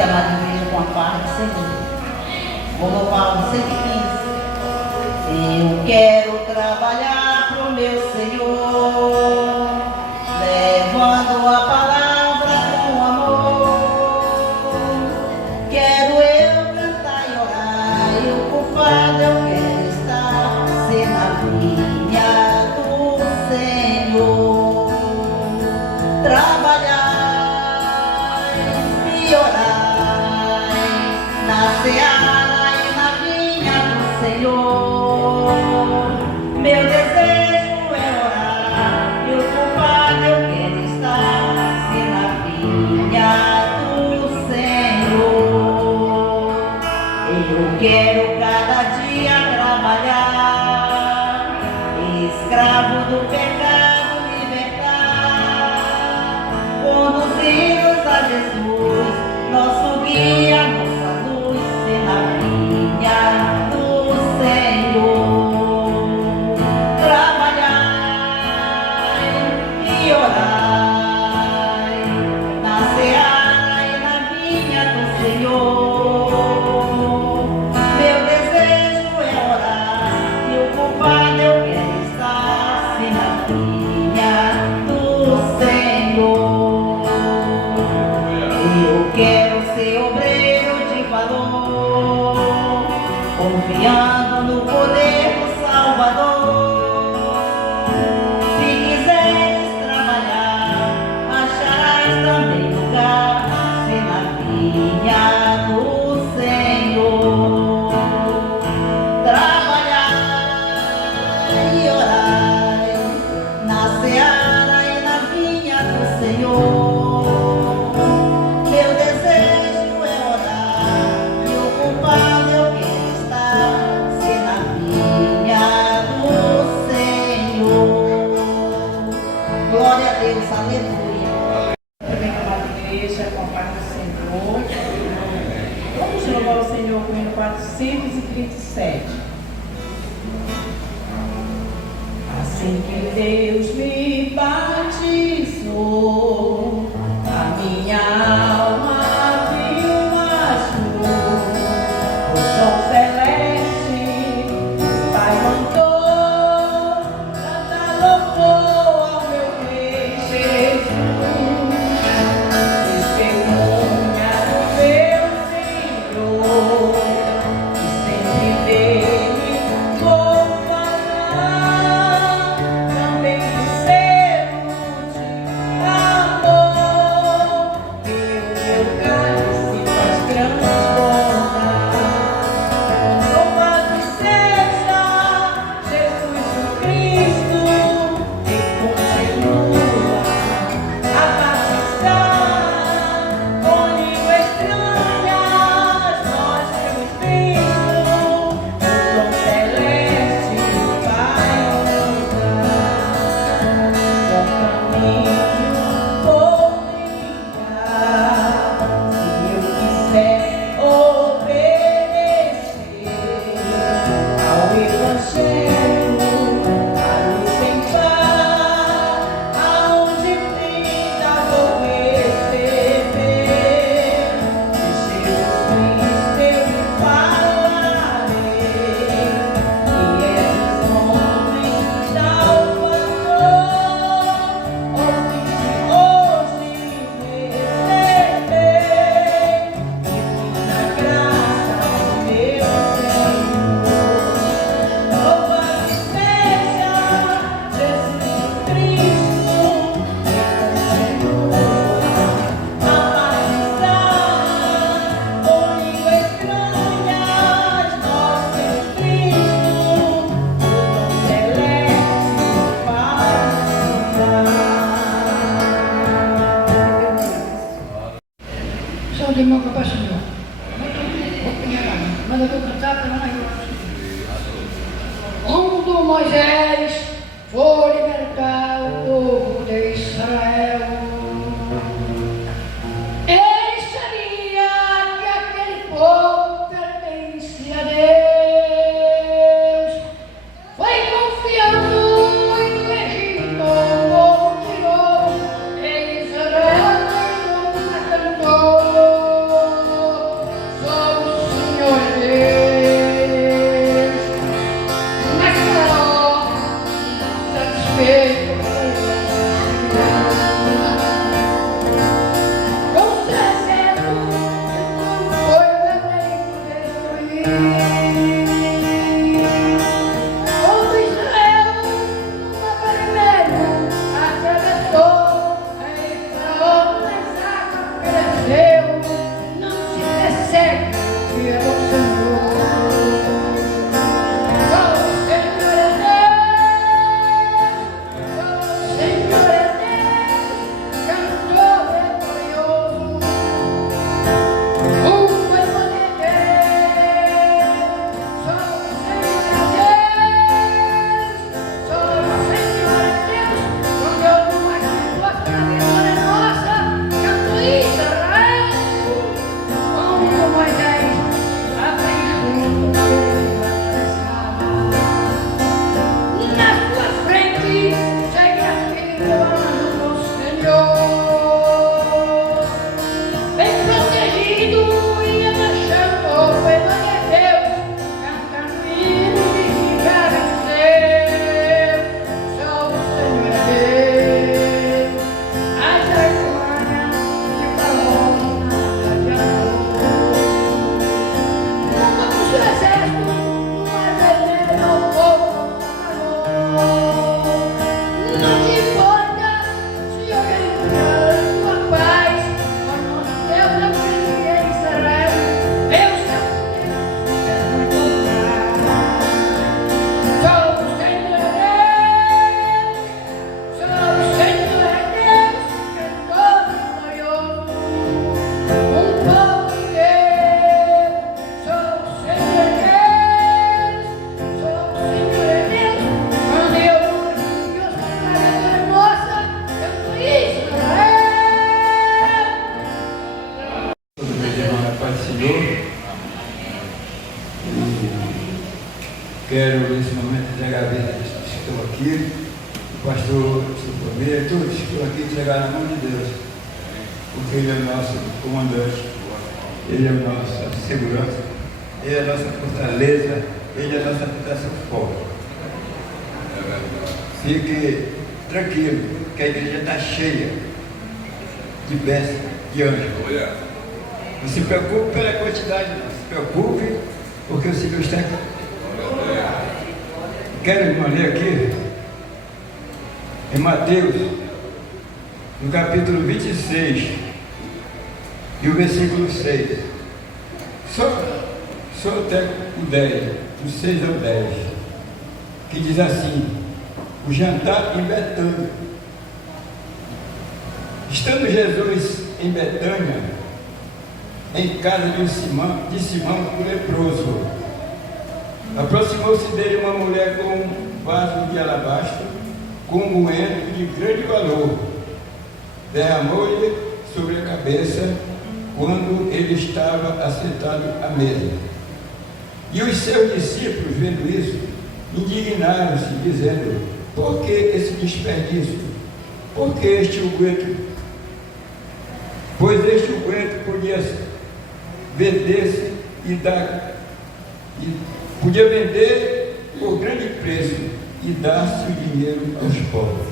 Chega lá de igreja com a paz do Senhor. Vou louvar o 115. Eu quero trabalhar pro meu Senhor, levando a palavra com amor. Quero eu cantar e orar, e o culpado eu quero estar, ser na vinha do Senhor. Trabalhar e orar na seara e na vinha do Senhor. Meu desejo é orar, e o culpado eu quero estar, se na vinha do Senhor. Eu quero cada dia trabalhar, escravo do pecado libertar, conduzir-nos a Jesus, nosso guia, nossa luz, se na vinha do Senhor. Orai na seara e na vinha do Senhor. Meu desejo é orar, e o culpado eu quero estar, se na vinha do Senhor. Eu quero ser obreiro de valor, confiando no poder do Salvador. Também lugar, se na vinha do Senhor. Trabalhar e orar na seara e na vinha do Senhor. Meu desejo é orar, e o culpado eu quero estar, se na vinha do Senhor. Glória a Deus, aleluia. Com a paz do Senhor. Vamos louvar o Senhor com o hino 437. Assim que Deus me batizou, a minha alma viu mais luz. O sol celeste espantou, canta louvor ao meu Rei Jesus. Quando Moisés foi libertar o povo de Israel, ele sabia que aquele povo pertencia a Deus. Foi confiando no Egito, o povo tirou, e Israel não cantou. Senhor. E quero nesse momento entregar a vida que estão aqui, o pastor Silvio, todos que estão aqui, entregar na mão de Deus, porque Ele é o nosso comandante, Ele é a nossa segurança, Ele é a nossa fortaleza, Ele é a nossa proteção forte. Fique tranquilo, que a igreja está cheia de bênçãos, de anjos. Não se preocupe pela quantidade, não. Se preocupe porque o Senhor está aqui. Quero, irmão, ler aqui em Mateus, no capítulo 26, e o versículo 6. Só até o 10, do 6 ao 10, que diz assim: o jantar em Betânia. Estando Jesus em Betânia, em casa de Simão o leproso, aproximou-se dele uma mulher com um vaso de alabastro, com um unguento de grande valor. Derramou-lhe sobre a cabeça quando ele estava assentado à mesa. E os seus discípulos, vendo isso, indignaram-se, dizendo: por que esse desperdício? Por que este unguento? Pois este unguento podia vender-se podia vender por grande preço e dar-se o dinheiro aos pobres.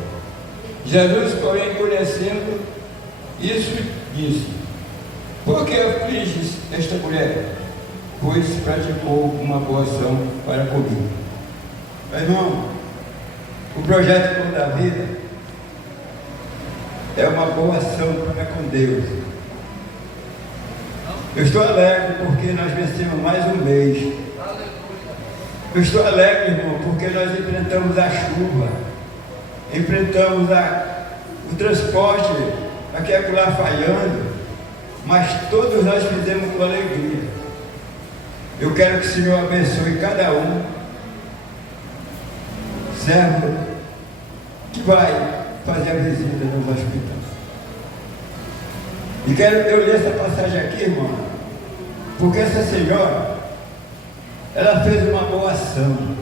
Jesus, porém, conhecendo isso, disse: por que afliges esta mulher? Pois praticou uma boa ação para comigo. Meu irmão, o projeto Pão da Vida é uma boa ação para com Deus. Eu estou alegre porque nós vencemos mais um mês. Eu estou alegre, irmão, porque nós enfrentamos a chuva, enfrentamos o transporte aqui e acolá falhando, mas todos nós fizemos com alegria. Eu quero que o Senhor abençoe cada um, servo que vai fazer a visita nos hospitais. E eu ler essa passagem aqui, irmão, porque essa senhora, ela fez uma boa ação,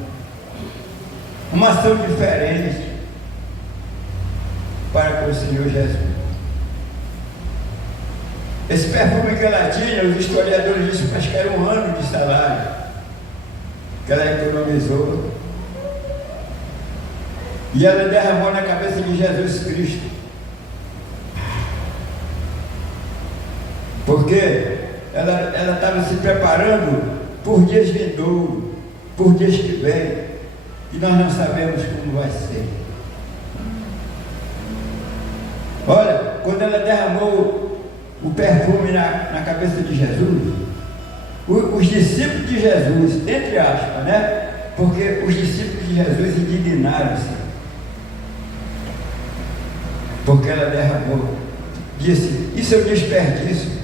uma ação diferente para com o Senhor Jesus. Esse perfume que ela tinha, os historiadores dizem que acho que era 1 ano de salário que ela economizou, e ela derramou na cabeça de Jesus Cristo, porque ela estava se preparando por dias vindouros, por dias que vêm, e nós não sabemos como vai ser. Olha, quando ela derramou o perfume na cabeça de Jesus, os discípulos de Jesus, entre aspas, né? Porque os discípulos de Jesus indignaram-se, porque ela derramou, disse: isso é um desperdício,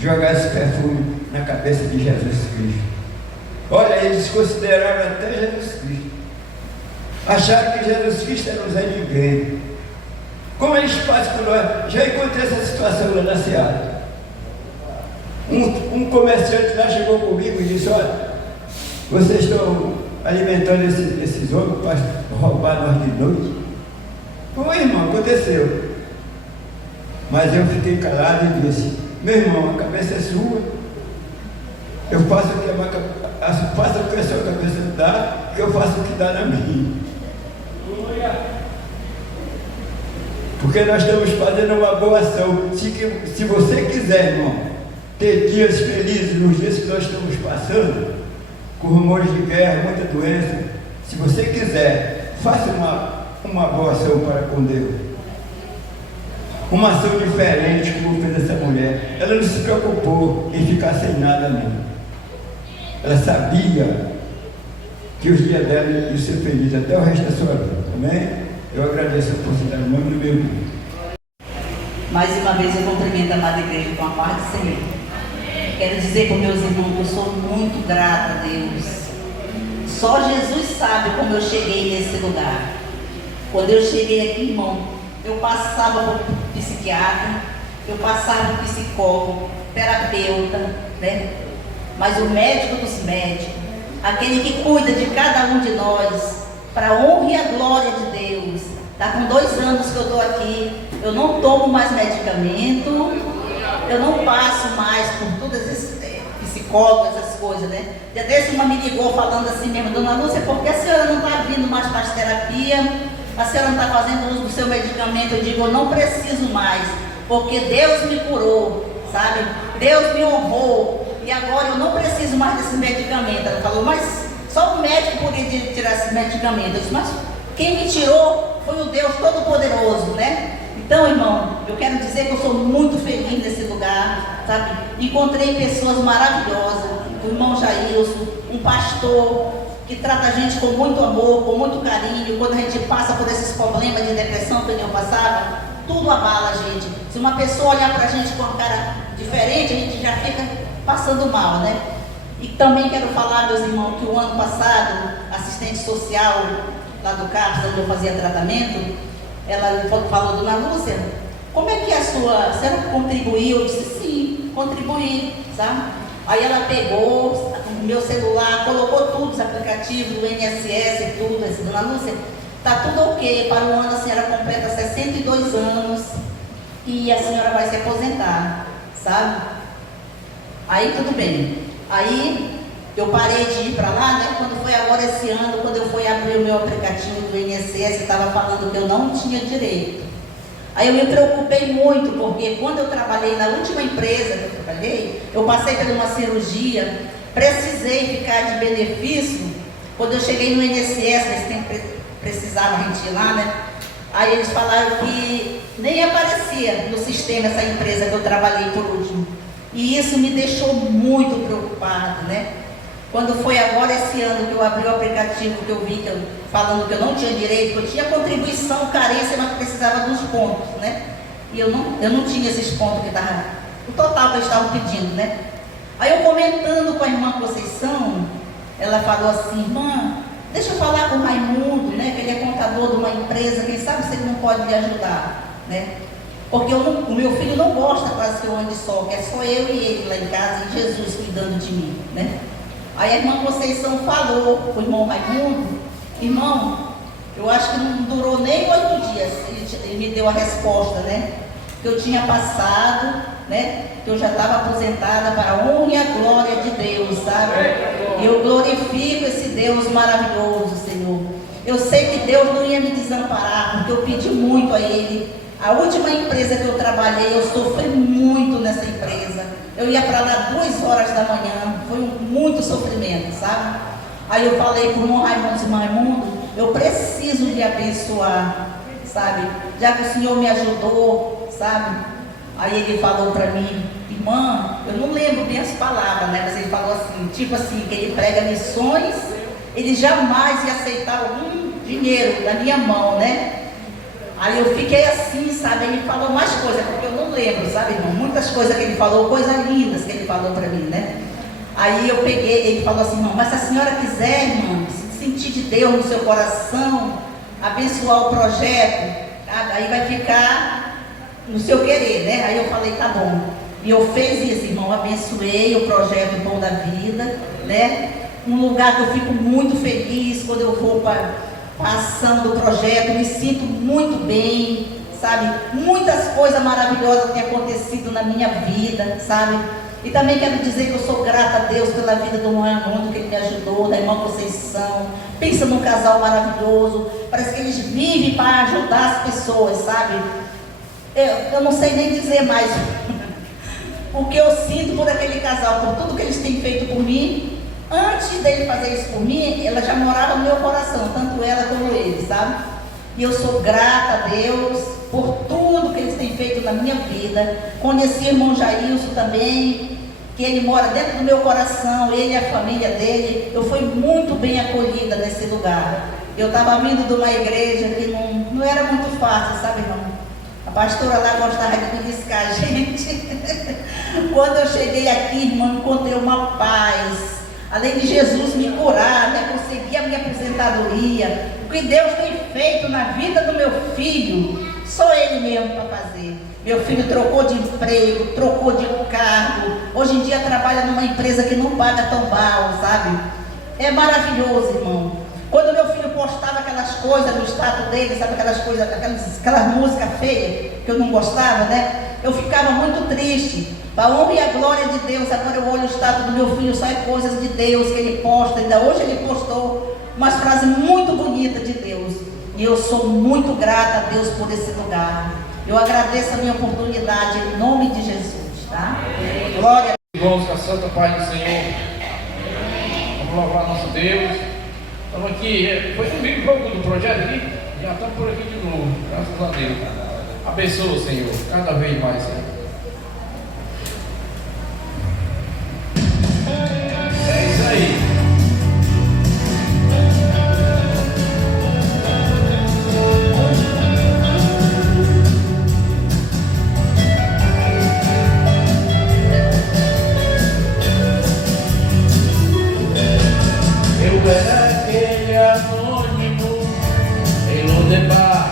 jogar esse perfume na cabeça de Jesus Cristo. Olha, eles consideraram até Jesus Cristo, acharam que Jesus Cristo era um Zé Ninguém. Como eles fazem com nós? Já encontrei essa situação lá na Seara. Um comerciante lá chegou comigo e disse: olha, vocês estão alimentando esses homens para roubar nós de noite? Oi, irmão, aconteceu. Mas eu fiquei calado e disse: meu irmão, a cabeça é sua, eu faço o que a sua cabeça dá, que eu faço o que dá na minha. Porque nós estamos fazendo uma boa ação. Se você quiser, irmão, ter dias felizes nos dias que nós estamos passando, com rumores de guerra, muita doença, se você quiser, faça uma boa ação para com Deus. Uma ação diferente, como fez essa mulher. Ela não se preocupou em ficar sem nada, não. Ela sabia que os dias dela iam ser felizes até o resto da sua vida. Amém? Eu agradeço a oportunidade no nome do meu Deus. Mais uma vez eu cumprimento a amada igreja com a paz do Senhor. Quero dizer para os meus irmãos que eu sou muito grata a Deus. Só Jesus sabe como eu cheguei nesse lugar. Quando eu cheguei aqui, irmão, eu passava por psiquiatra, eu passava um psicólogo, terapeuta, né? Mas o médico dos médicos, aquele que cuida de cada um de nós, para a honra e a glória de Deus. Está com 2 anos que eu estou aqui, eu não tomo mais medicamento, eu não passo mais por todas esses psicólogos, essas coisas, né? Já desse uma me ligou falando assim mesmo, Dona Lúcia, por que a senhora não está vindo mais para as terapias? A senhora não está fazendo uso do seu medicamento? Eu digo, eu não preciso mais, porque Deus me curou, sabe? Deus me honrou, e agora eu não preciso mais desse medicamento. Ela falou, mas só o médico poderia tirar esse medicamento. Eu disse, mas quem me tirou foi o Deus Todo-Poderoso, né? Então, irmão, eu quero dizer que eu sou muito feliz nesse lugar, sabe? Encontrei pessoas maravilhosas, o irmão Jailson, um pastor que trata a gente com muito amor, com muito carinho. Quando a gente passa por esses problemas de depressão que eu passava, tudo abala a gente. Se uma pessoa olhar pra gente com uma cara diferente, a gente já fica passando mal, né? E também quero falar, meus irmãos, que o ano passado, assistente social lá do CAPS, onde eu fazia tratamento, ela falou, Dona Lúcia, como é que a senhora contribuiu? Eu disse, sim, contribuí, sabe? Aí ela pegou o meu celular, colocou tudo, os aplicativos do INSS e tudo. Eu disse, Dona Lúcia, tá tudo ok, para o ano a senhora completa 62 anos e a senhora vai se aposentar, sabe? Aí tudo bem. Aí eu parei de ir para lá, né? Quando foi agora esse ano, quando eu fui abrir o meu aplicativo do INSS, estava falando que eu não tinha direito. Aí eu me preocupei muito, porque quando eu trabalhei na última empresa que eu trabalhei, eu passei por uma cirurgia, precisei ficar de benefício. Quando eu cheguei no INSS, nesse tempo precisava a gente ir lá, né? Aí eles falaram que nem aparecia no sistema essa empresa que eu trabalhei por último. E isso me deixou muito preocupado, né? Quando foi agora esse ano que eu abri o aplicativo, que eu vi falando que eu não tinha direito, eu tinha contribuição, carência, mas precisava dos pontos, né? E eu não tinha esses pontos que estavam, o total que eles estavam pedindo, né? Aí eu comentando com a irmã Conceição, ela falou assim, irmã, deixa eu falar com o Raimundo, né? Que ele é contador de uma empresa, quem sabe se ele não pode me ajudar, né? Porque o meu filho não gosta quase que eu ande só, que é só eu e ele lá em casa, e Jesus cuidando de mim, né? Aí a irmã Conceição falou com o irmão Raimundo, irmão, eu acho que não durou nem 8 dias, ele me deu a resposta, né? Que eu tinha passado, né? Que eu já estava aposentada para a honra e a glória de Deus, sabe? Eu glorifico esse Deus maravilhoso, Senhor. Eu sei que Deus não ia me desamparar, porque eu pedi muito a Ele. A última empresa que eu trabalhei, eu sofri muito nessa empresa. Eu ia para lá 2 horas da manhã, foi muito sofrimento, sabe? Aí eu falei para o irmão Raimundo, eu preciso lhe abençoar, sabe? Já que o Senhor me ajudou, sabe? Aí ele falou para mim, irmã, eu não lembro bem as palavras, né? Mas ele falou assim, tipo assim, que ele prega missões, ele jamais ia aceitar algum dinheiro da minha mão, né? Aí eu fiquei assim, sabe? Ele falou mais coisas, porque eu não lembro, sabe, irmão? Muitas coisas que ele falou, coisas lindas que ele falou para mim, né? Aí eu peguei, ele falou assim, irmão, mas se a senhora quiser, irmão, sentir de Deus no seu coração, abençoar o projeto, tá? Aí vai ficar no seu querer, né? Aí eu falei, tá bom. E eu fiz isso, irmão, abençoei o projeto Pão da Vida, né? Um lugar que eu fico muito feliz quando eu vou para a ação do projeto, me sinto muito bem, sabe? Muitas coisas maravilhosas têm acontecido na minha vida, sabe? E também quero dizer que eu sou grata a Deus pela vida do irmão Raimundo, que ele me ajudou, da irmã Conceição. Pensa num casal maravilhoso, parece que eles vivem para ajudar as pessoas, sabe? Eu não sei nem dizer mais o que eu sinto por aquele casal, por tudo que eles têm feito por mim. Antes dele fazer isso por mim, ela já morava no meu coração, tanto ela como ele, sabe? E eu sou grata a Deus por tudo que eles têm feito na minha vida. Conheci o irmão Jailson também, que ele mora dentro do meu coração, ele e a família dele. Eu fui muito bem acolhida nesse lugar. Eu estava vindo de uma igreja que não era muito fácil, sabe, irmão? A pastora lá gostava de beliscar a gente. Quando eu cheguei aqui, irmão, encontrei uma paz. Além de Jesus me curar, né, conseguir a minha aposentadoria, o que Deus tem feito na vida do meu filho, só Ele mesmo para fazer. Meu filho trocou de emprego, trocou de cargo. Hoje em dia trabalha numa empresa que não paga tão mal, sabe? É maravilhoso, irmão. Quando meu filho postava aquelas coisas no status dele, sabe, aquelas coisas, aquelas músicas feias que eu não gostava, né? Eu ficava muito triste. Para a honra e a glória de Deus, agora eu olho o status do meu filho, só é coisas de Deus que ele posta. Ainda hoje ele postou umas frases muito bonitas de Deus. E eu sou muito grata a Deus por esse lugar. Eu agradeço a minha oportunidade em nome de Jesus, tá? Glória. Irmãos, com a santa paz do Senhor, vamos louvar nosso Deus. Estamos aqui, foi comigo para o do projeto aqui? Já estamos por aqui de novo, graças a Deus. Abençoa, Senhor, cada vez mais, Senhor. É isso aí. Eu era aquele anônimo em Lodebar.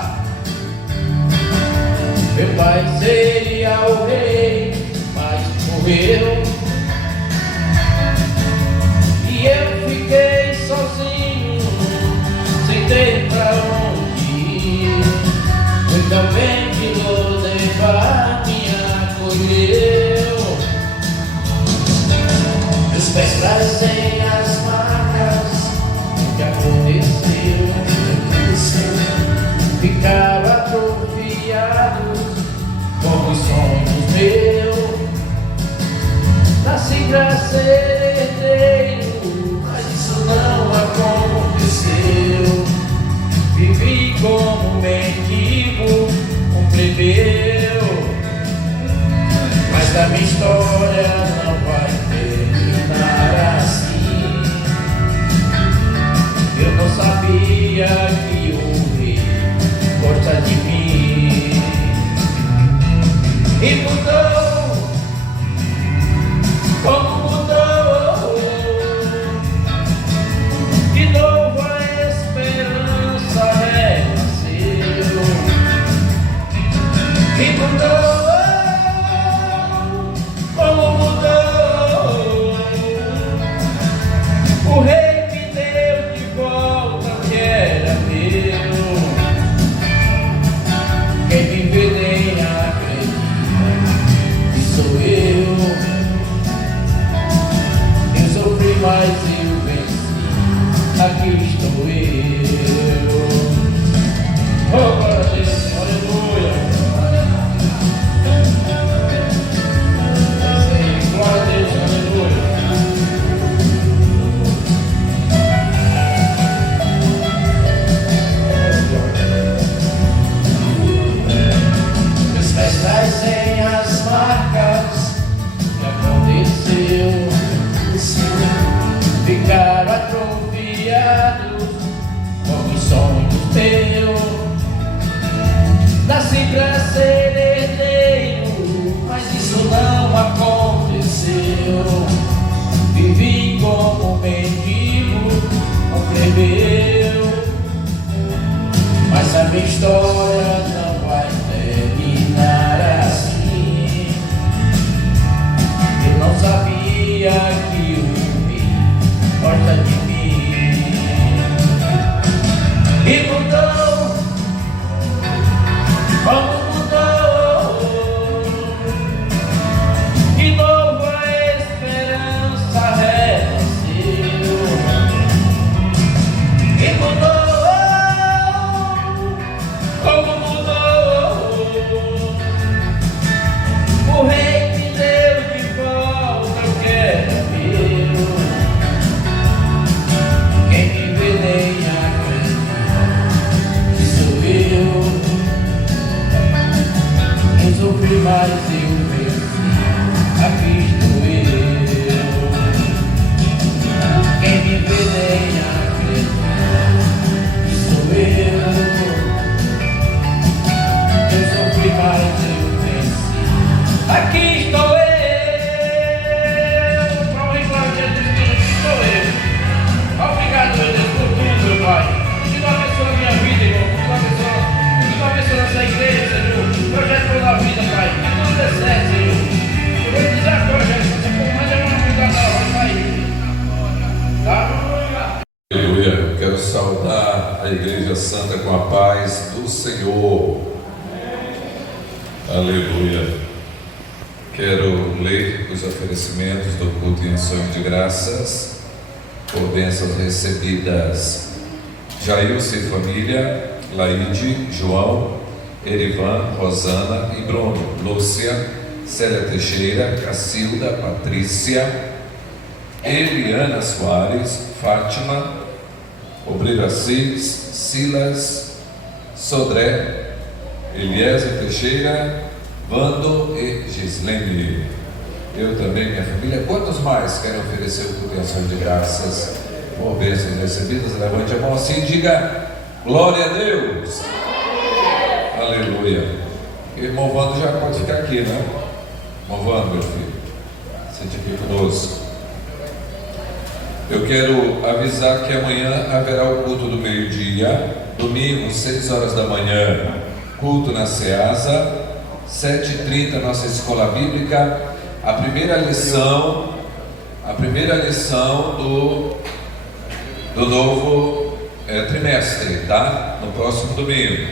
Meu pai seria o rei, mas morreu. E eu fiquei sozinho, sem ter pra onde ir. Foi também que Lodebar me acolheu. Meus pés trazem as marcas que aconteceu. Ficava atrofiado como os sonhos meus. Nasci pra ser herdeiro, mas isso não aconteceu. Vivi como um mendigo, um plebeu. Mas a minha história não vai terminar assim. Eu não sabia que o rei gosta de mim. E mudou, como mudou. De novo a esperança renasceu. E mudou, como mudou. saudar a Igreja Santa com a paz do Senhor. Aleluia. Quero ler os oferecimentos do culto em ação de graças por bênçãos recebidas. Jailson e família, Laide, João, Erivan, Rosana e Bruno, Lúcia, Célia Teixeira, Cacilda, Patrícia, Eliana Soares, Fátima, Obreiro Assis, Silas, Sodré, Eliezer Teixeira, Vando e Gislene. Eu também, minha família. Quantos mais querem oferecer o culto em ação de graças por bênçãos recebidas? Levante a mão assim e diga: glória a Deus! Aleluia! Irmão Vando já pode ficar aqui, né? Irmão Vando, meu filho, sente aqui conosco. Eu quero avisar que amanhã haverá o culto do meio-dia, domingo, 6 horas da manhã, culto na Ceasa, 7h30, nossa escola bíblica, a primeira lição do novo trimestre, tá? No próximo domingo.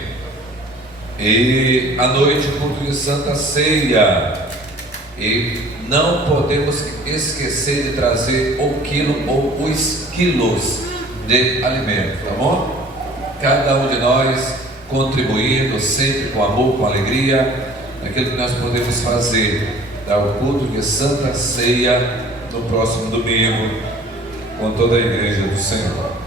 E à noite, culto de Santa Ceia. E não podemos esquecer de trazer o quilo ou os quilos de alimento, tá bom? Cada um de nós contribuindo sempre com amor, com alegria, naquilo que nós podemos fazer, dar o culto de Santa Ceia no próximo domingo, com toda a igreja do Senhor.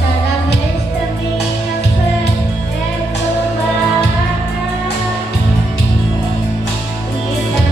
Cada vez que a minha fé é provada e vai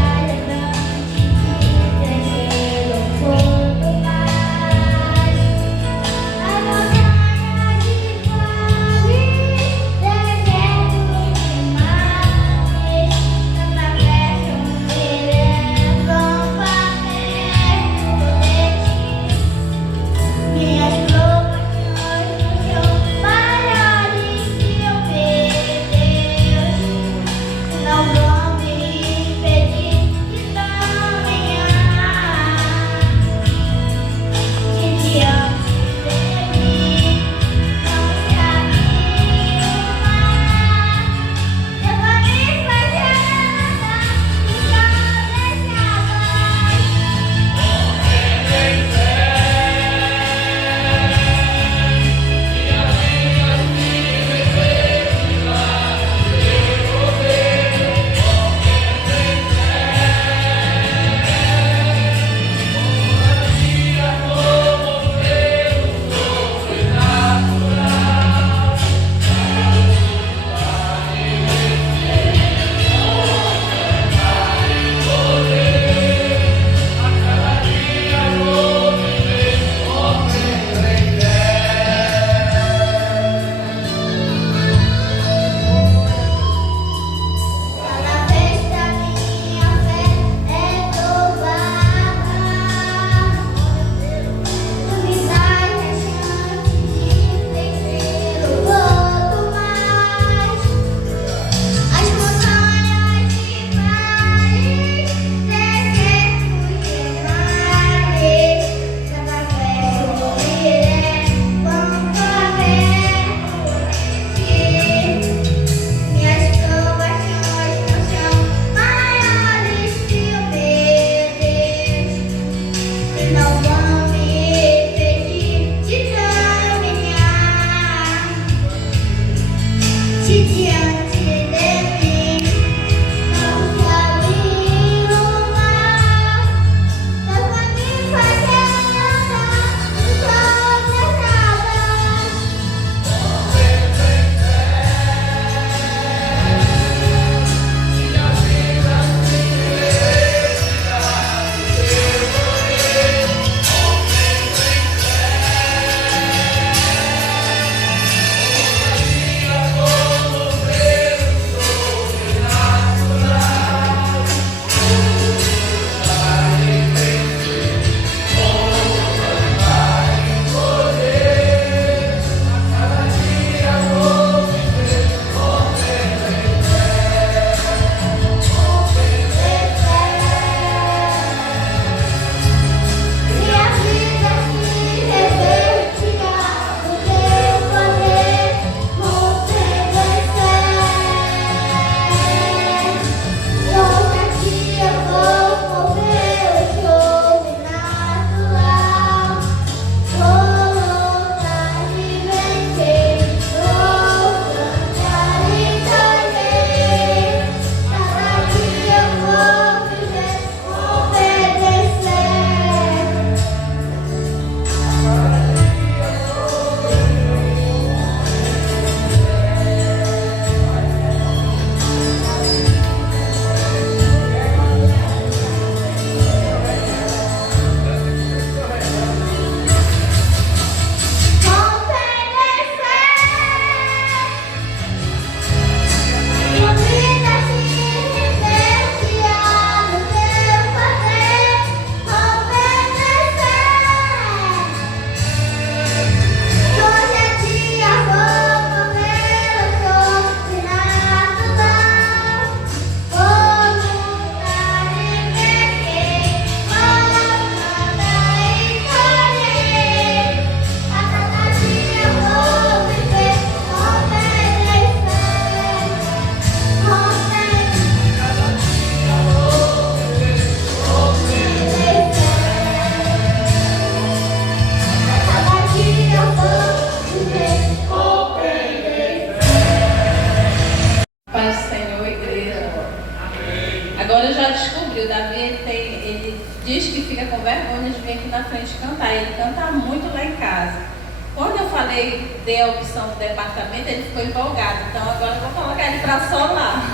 agora já descobriu. Davi, ele diz que fica com vergonha de vir aqui na frente cantar. Ele canta muito lá em casa. Quando eu falei, dei a opção do departamento, ele ficou empolgado. Então agora eu vou colocar ele para solar.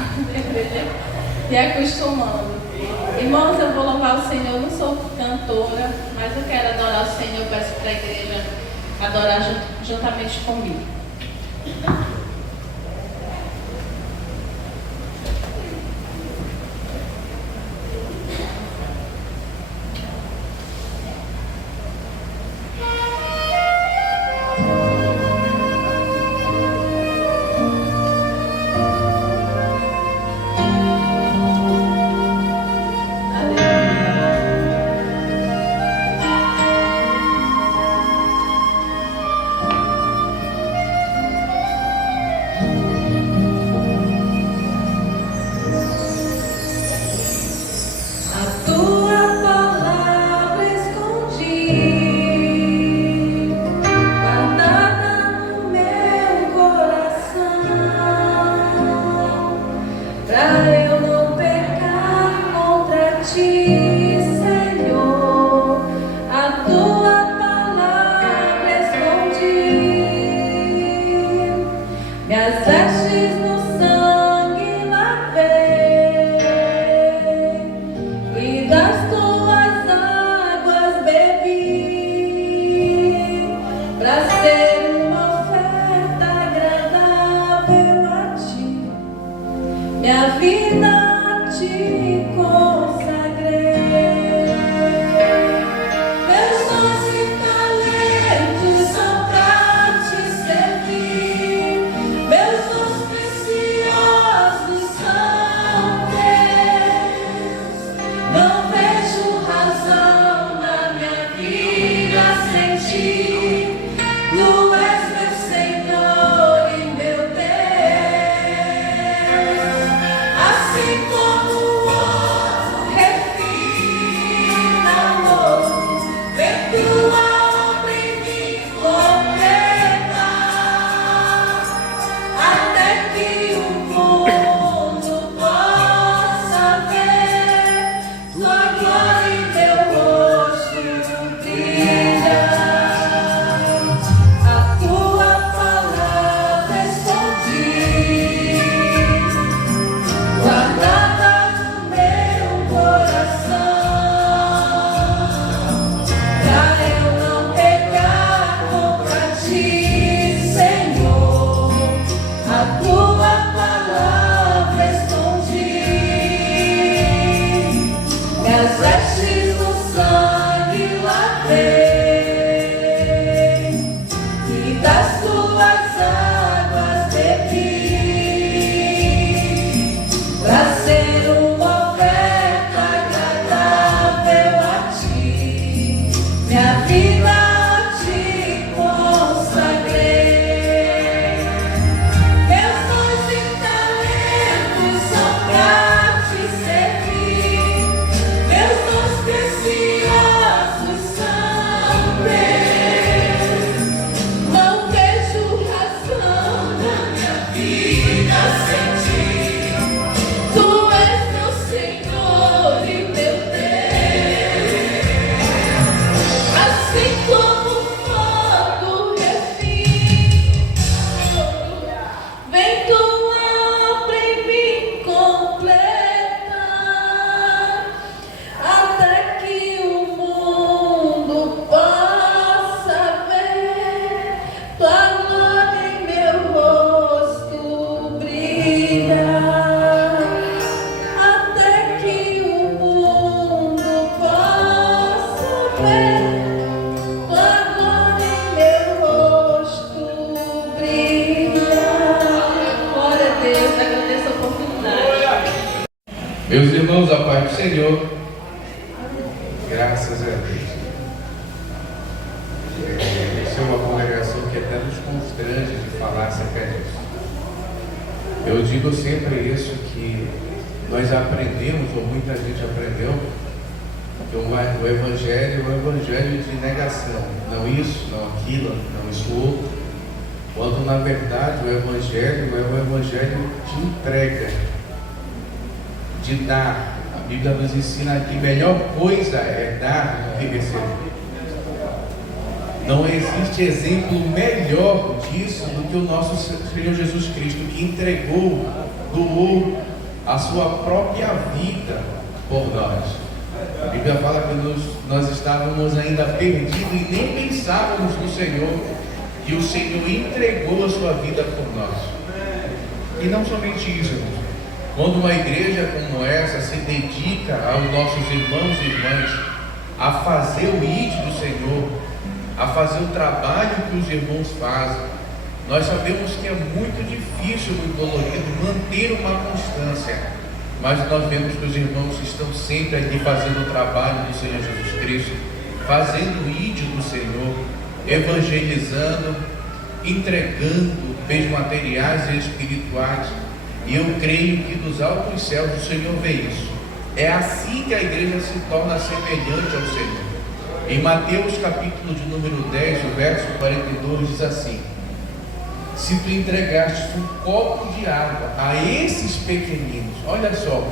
E acostumando. Irmãos, eu vou louvar o Senhor. Eu não sou cantora, mas eu quero adorar o Senhor. Eu peço para a igreja adorar juntamente comigo. Meus irmãos, a paz do Senhor, graças a Deus. Essa é uma congregação que até nos constrange de falar acerca disso. Eu digo sempre isso, que nós aprendemos, ou muita gente aprendeu, que o Evangelho é um Evangelho de negação. Não isso, não aquilo, não isso outro. Quando na verdade o Evangelho é um Evangelho de entrega, de dar. Bíblia nos ensina que melhor coisa é dar do que receber. Não existe exemplo melhor disso do que o nosso Senhor Jesus Cristo, que entregou, doou a sua própria vida por nós. A Bíblia fala que nós estávamos ainda perdidos e nem pensávamos no Senhor, e o Senhor entregou a sua vida por nós. E não somente isso, irmãos. Quando uma igreja como essa se dedica aos nossos irmãos e irmãs a fazer o ID do Senhor, a fazer o trabalho que os irmãos fazem, nós sabemos que é muito difícil, muito dolorido manter uma constância, mas nós vemos que os irmãos estão sempre aqui fazendo o trabalho do Senhor Jesus Cristo, fazendo o ID do Senhor, evangelizando, entregando bens materiais e espirituais. E eu creio que dos altos céus o Senhor vê isso. É assim que a igreja se torna semelhante ao Senhor. Em Mateus capítulo de número 10, o verso 42 diz assim: se tu entregastes um copo de água a esses pequeninos, olha só,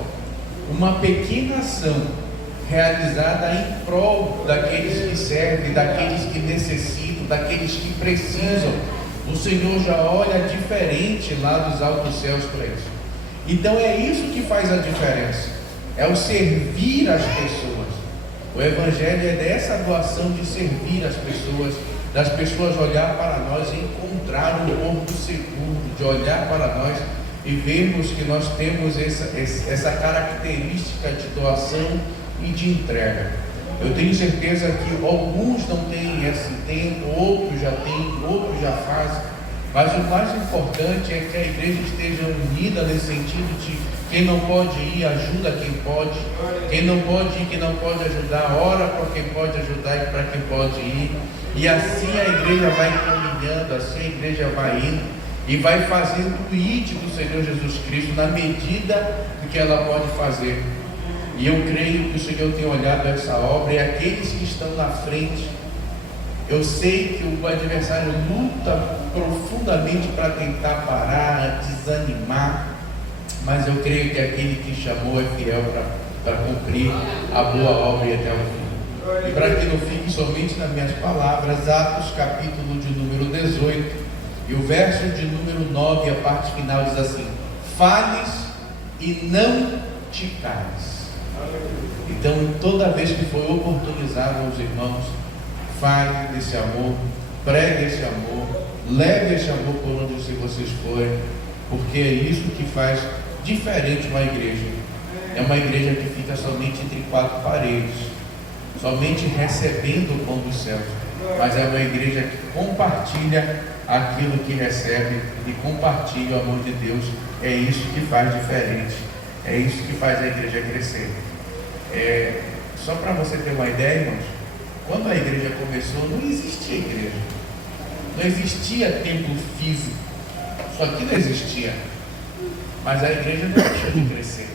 uma pequena ação realizada em prol daqueles que servem, daqueles que necessitam, daqueles que precisam, o Senhor já olha diferente lá dos altos céus para isso. Então é isso que faz a diferença, é o servir as pessoas. O Evangelho é dessa doação de servir as pessoas, das pessoas olhar para nós e encontrar um corpo seguro, de olhar para nós e vermos que nós temos essa característica de doação e de entrega. Eu tenho certeza que alguns não têm esse tempo, outros já têm, outros já fazem, mas o mais importante é que a igreja esteja unida nesse sentido de quem não pode ir, ajuda quem pode, quem não pode ir, quem não pode ajudar, ora para quem pode ajudar e para quem pode ir, e assim a igreja vai caminhando, assim a igreja vai indo e vai fazendo o ID do Senhor Jesus Cristo na medida do que ela pode fazer. E eu creio que o Senhor tem olhado essa obra, e aqueles que estão na frente, eu sei que o adversário luta profundamente para tentar parar, desanimar, mas eu creio que aquele que chamou é fiel para cumprir a boa obra e até o fim. E para que não fique somente nas minhas palavras, Atos capítulo de número 18, e o verso de número 9, a parte final diz assim: fales e não te cales. Então, toda vez que for oportunizado aos irmãos, fale desse amor, pregue esse amor, leve esse amor por onde vocês forem, porque é isso que faz diferente uma igreja. É uma igreja que fica somente entre quatro paredes, somente recebendo o pão dos céus, mas é uma igreja que compartilha aquilo que recebe e compartilha o amor de Deus. É isso que faz diferente, é isso que faz a igreja crescer. Só para você ter uma ideia, irmãos, quando a igreja começou, não existia igreja, não existia templo físico, isso aqui não existia, mas a igreja não deixou de crescer.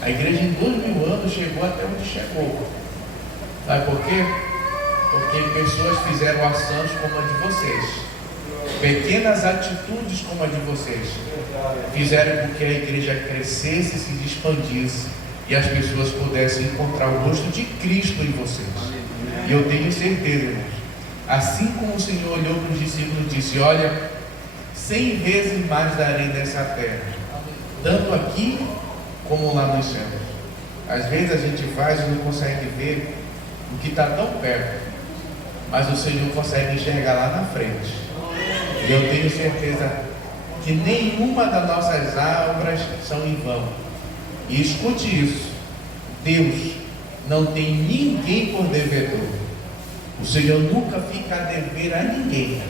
A igreja em 2000 anos chegou até onde chegou. Sabe por quê? Porque pessoas fizeram ações como a de vocês, pequenas atitudes como a de vocês, fizeram com que a igreja crescesse e se expandisse, e as pessoas pudessem encontrar o rosto de Cristo em vocês. E eu tenho certeza, irmãos, assim como o Senhor olhou para os discípulos e disse: olha, 100 vezes mais darei nessa terra, tanto aqui como lá nos céus. Às vezes a gente faz e não consegue ver o que está tão perto, mas o Senhor consegue enxergar lá na frente. E eu tenho certeza que nenhuma das nossas obras são em vão. E escute isso: Deus não tem ninguém por devedor. O Senhor nunca fica a dever a ninguém.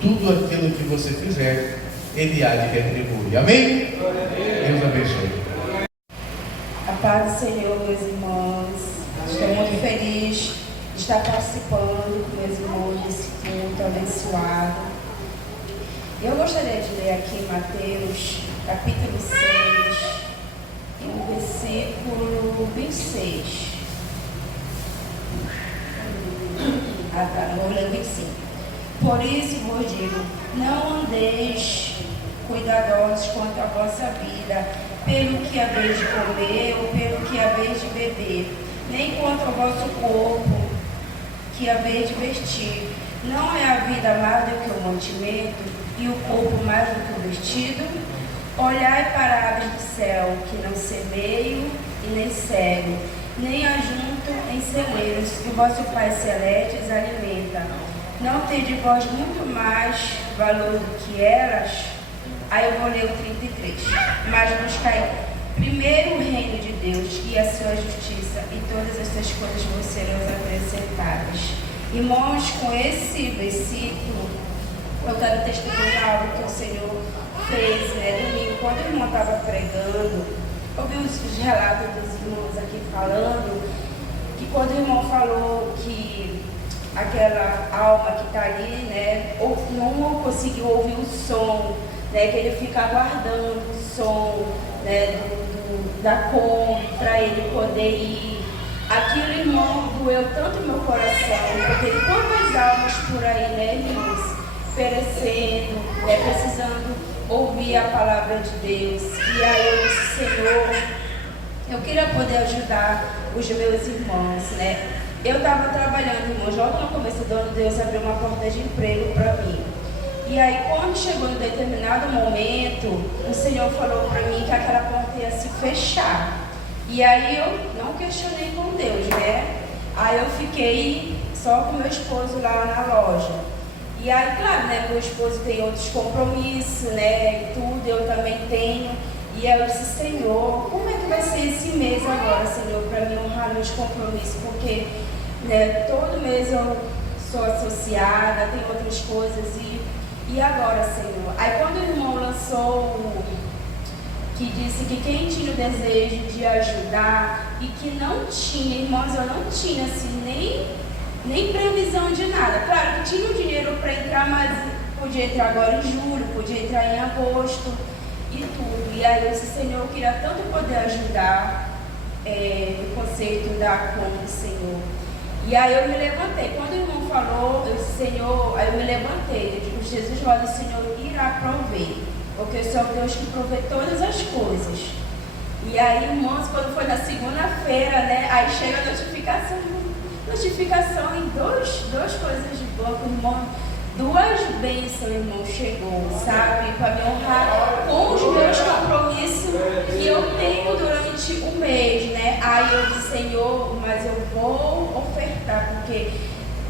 Tudo aquilo que você fizer, Ele há de retribuir. Amém? Deus abençoe. A paz do Senhor, meus irmãos. Estou muito feliz de estar participando com meus irmãos desse culto abençoado. Eu gostaria de ler aqui Mateus, capítulo 6, no versículo 26. Vou ler o 25. Por isso vos digo, não andeis cuidadosos quanto à vossa vida, pelo que haveis de comer ou pelo que haveis de beber, nem quanto ao vosso corpo que haveis de vestir. Não é a vida mais do que o mantimento e o corpo mais do que o vestido? Olhai para a aves do céu, que não semeiam e nem cegam, nem ajuntam em celeiros, e o vosso Pai Celeste as alimenta. Não tende vós muito mais valor do que elas? Aí eu vou ler o 33. Mas buscai primeiro o reino de Deus e a sua justiça, e todas essas coisas vos serão acrescentadas. Irmãos, com esse versículo, eu quero testemunhar algo que o Senhor fez, domingo, quando o irmão estava pregando, eu vi os relatos dos irmãos aqui falando, que quando o irmão falou que aquela alma que está ali, não conseguiu ouvir o som, que ele fica aguardando o som, da Kombi para ele poder ir. Aquilo, irmão, doeu tanto no meu coração, porque tem quantas almas por aí, irmãos, perecendo, precisando ouvir a palavra de Deus. E aí eu disse, Senhor, eu queria poder ajudar os meus irmãos, Eu estava trabalhando, irmãos, logo no começo do ano, Deus abriu uma porta de emprego para mim. E aí, quando chegou em determinado momento, o Senhor falou para mim que aquela porta ia se fechar. E aí eu não questionei com Deus, Aí eu fiquei só com meu esposo lá na loja. E aí, claro, meu esposo tem outros compromissos, tudo, eu também tenho. E aí eu disse, Senhor, como é que vai ser esse mês agora, Senhor, para mim honrar meus compromissos? Porque, todo mês eu sou associada, tem outras coisas. E agora, Senhor? Aí quando o irmão lançou que disse que quem tinha o desejo de ajudar e que não tinha, irmãos, eu não tinha assim, nem previsão de nada. Claro que tinha o dinheiro para entrar, mas podia entrar agora em julho, podia entrar em agosto e tudo. E aí eu disse, Senhor, eu queria tanto poder ajudar no conceito da Kombi, Senhor. E aí eu me levantei. Quando o irmão falou, eu disse, Senhor, aí eu me levantei. Eu digo, Jesus, olha, o Senhor irá prover. Porque eu sou o Deus que provê todas as coisas. E aí, irmãos, quando foi na segunda-feira, aí chega a notificação em duas coisas de banco, irmão. 2 bênçãos, irmão, chegou, sabe? Para me honrar com os meus compromissos que eu tenho durante o mês, Aí eu disse, Senhor, mas eu vou ofertar, porque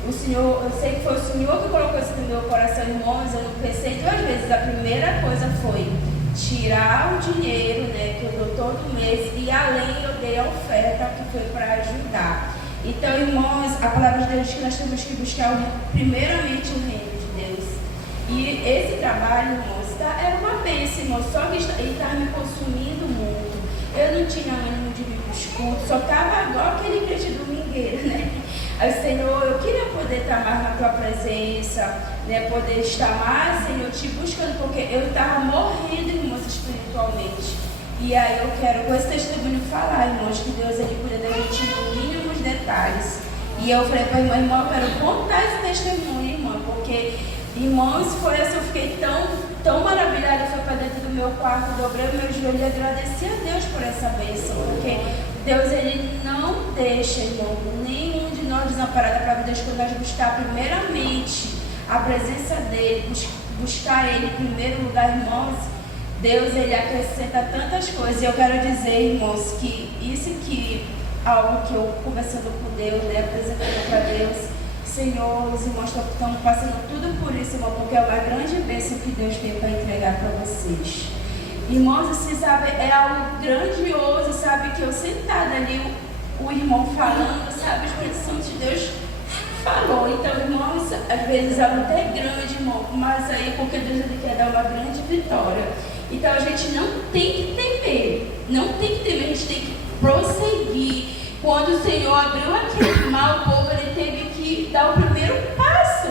o Senhor, eu sei que foi o Senhor que colocou isso no meu coração, irmãos. Eu não pensei 2 vezes. A primeira coisa foi tirar o dinheiro, que eu dou todo mês, e além eu dei a oferta que foi para ajudar. Então, irmãos, a palavra de Deus diz que nós temos que buscar primeiramente o reino de Deus. E esse trabalho, irmãos, era uma bênção, irmãos, só que ele estava me consumindo muito. Eu não tinha ânimo de vir para os cultos, só estava igual aquele crente domingueiro, Aí, Senhor, eu queria poder estar mais na Tua presença, poder estar mais, Senhor, Te buscando, porque eu estava morrendo, irmãos, espiritualmente. E aí eu quero, com esse testemunho, falar, irmãos, que Deus, Ele cuida da gente nos mínimos detalhes. E eu falei para a irmã, eu quero contar esse testemunho, irmã, porque, irmãos, foi assim, eu fiquei tão maravilhada, eu fui para dentro do meu quarto, dobrei o meu joelho e agradeci a Deus por essa bênção, porque Deus, Ele não deixa, irmão, nenhum de nós desamparado. A palavra de Deus, quando nós buscar primeiramente a presença dEle, buscar Ele em primeiro lugar, irmãos, Deus, Ele acrescenta tantas coisas. E eu quero dizer, irmãos, que isso que algo que eu conversando com Deus, apresentando para Deus, Senhor, os irmãos estão passando tudo por isso, irmão, porque é uma grande bênção que Deus tem para entregar para vocês. Irmãos, assim, sabe, é algo grandioso, sabe, que eu sentada ali, o irmão falando, sabe, a expressão de Deus falou. Então, irmãos, às vezes a luta é grande, irmão, mas aí porque Deus, Ele quer dar uma grande vitória. Então a gente não tem que temer, a gente tem que prosseguir. Quando o Senhor abriu aquele mar, o povo, ele teve que dar o primeiro passo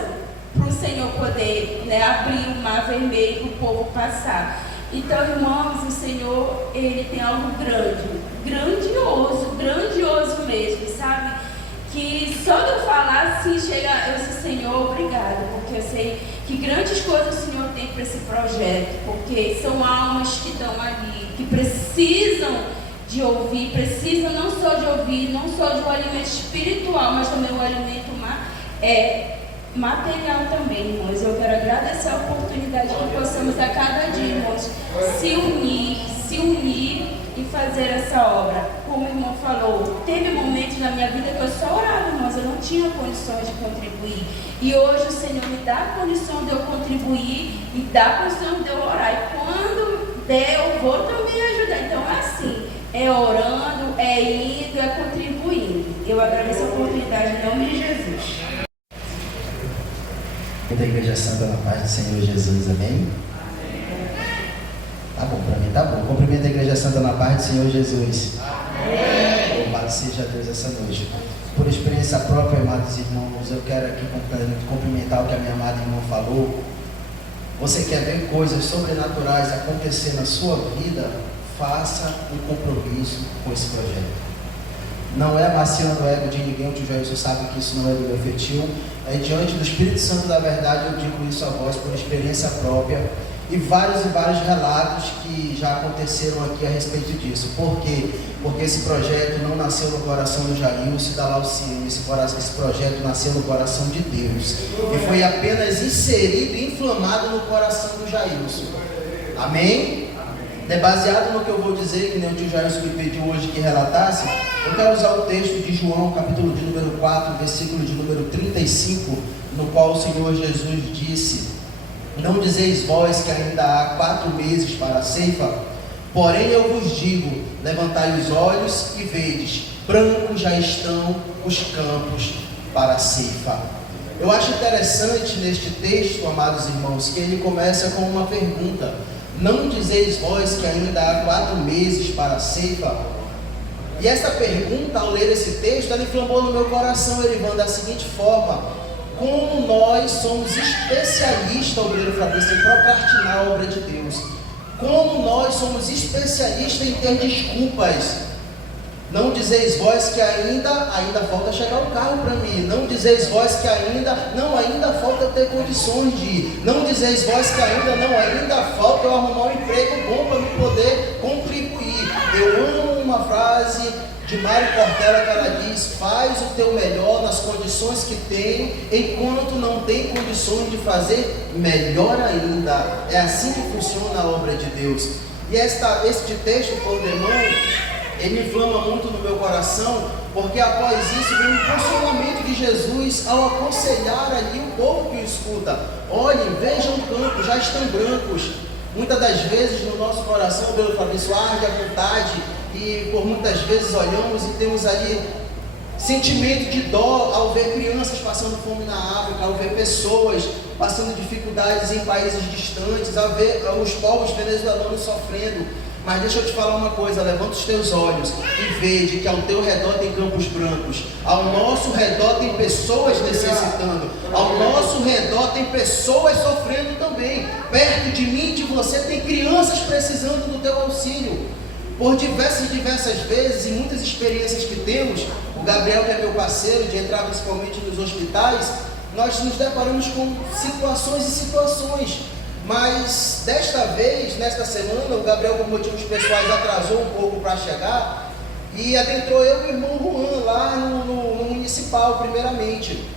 para o Senhor poder abrir o mar vermelho para o povo passar. Então, irmãos, o Senhor, Ele tem algo grandioso mesmo, sabe? Que só de eu falar assim, chega, eu disse, Senhor, obrigado, porque eu sei que grandes coisas o Senhor tem para esse projeto, porque são almas que estão ali, que que precisam de ouvir, precisam não só de ouvir, não só de um alimento espiritual, mas também um alimento material também, irmãos. Eu quero agradecer a oportunidade que possamos a cada dia, irmãos, se unir e fazer essa obra. Como o irmão falou, teve momentos na minha vida que eu só orava, irmãos, eu não tinha condições de contribuir. E hoje o Senhor me dá a condição de eu contribuir e dá a condição de eu orar. E quando der, eu vou também ajudar. Então é assim, é orando, é indo, é contribuindo. Eu agradeço a oportunidade em nome de Jesus. Da Igreja Santa na paz do Senhor Jesus, amém? Tá bom, para mim tá bom. Cumprimento a Igreja Santa na paz do Senhor Jesus. Amém. Louvado seja Deus essa noite. Por experiência própria, amados irmãos, eu quero aqui cumprimentar o que a minha amada irmã falou. Você quer ver coisas sobrenaturais acontecer na sua vida? Faça um compromisso com esse projeto. Não é amaciando o ego de ninguém, o tio Jair sabe que isso não é do meu feitio. É diante do Espírito Santo da verdade, eu digo isso a vós por experiência própria e vários relatos que já aconteceram aqui a respeito disso. Por quê? Porque esse projeto não nasceu no coração do Jailson e da Lauciane, esse projeto nasceu no coração de Deus e foi apenas inserido e inflamado no coração do Jailson. Amém? É baseado no que eu vou dizer, que nem o tio Jailson me pediu hoje que relatasse. Eu quero usar o texto de João, capítulo de número 4, versículo de número 35, no qual o Senhor Jesus disse: não dizeis vós que ainda há 4 meses para a ceifa? Porém eu vos digo, levantai os olhos e vedes, brancos já estão os campos para a ceifa. Eu acho interessante neste texto, amados irmãos, que ele começa com uma pergunta: não dizeis vós que ainda há 4 meses para a ceifa? E essa pergunta, ao ler esse texto, ela inflamou no meu coração, Erivan, da seguinte forma: como nós somos especialistas, obreiro Fabrício, em procrastinar a obra de Deus. Como nós somos especialistas em ter desculpas. Não dizeis vós que ainda falta chegar o carro para mim. Não dizeis vós que ainda falta ter condições de ir. Não dizeis vós que ainda falta eu arrumar um emprego bom para me poder contribuir. Eu amo uma frase de Mário Cortella que ela diz: faz o teu melhor nas condições que tem, enquanto não tem condições de fazer melhor ainda. É assim que funciona a obra de Deus. E este texto, por demais, ele me inflama muito no meu coração, porque após isso vem um consolamento de Jesus ao aconselhar ali o povo que o escuta: olhem, vejam o campo, já estão brancos. Muitas das vezes no nosso coração, pelo Fabrício, arde a vontade, e por muitas vezes olhamos e temos ali sentimento de dó ao ver crianças passando fome na África, ao ver pessoas passando dificuldades em países distantes, ao ver os povos venezuelanos sofrendo. Mas deixa eu te falar uma coisa: levanta os teus olhos e veja que ao teu redor tem campos brancos, ao nosso redor tem pessoas necessitando, ao nosso redor tem pessoas sofrendo também. Perto de mim e de você tem crianças precisando do teu auxílio. Por diversas vezes e muitas experiências que temos, o Gabriel, que é meu parceiro, de entrar principalmente nos hospitais, nós nos deparamos com situações. Mas desta vez, nesta semana, o Gabriel, por motivos pessoais, atrasou um pouco para chegar e adentrou eu e o irmão Juan lá no municipal, primeiramente.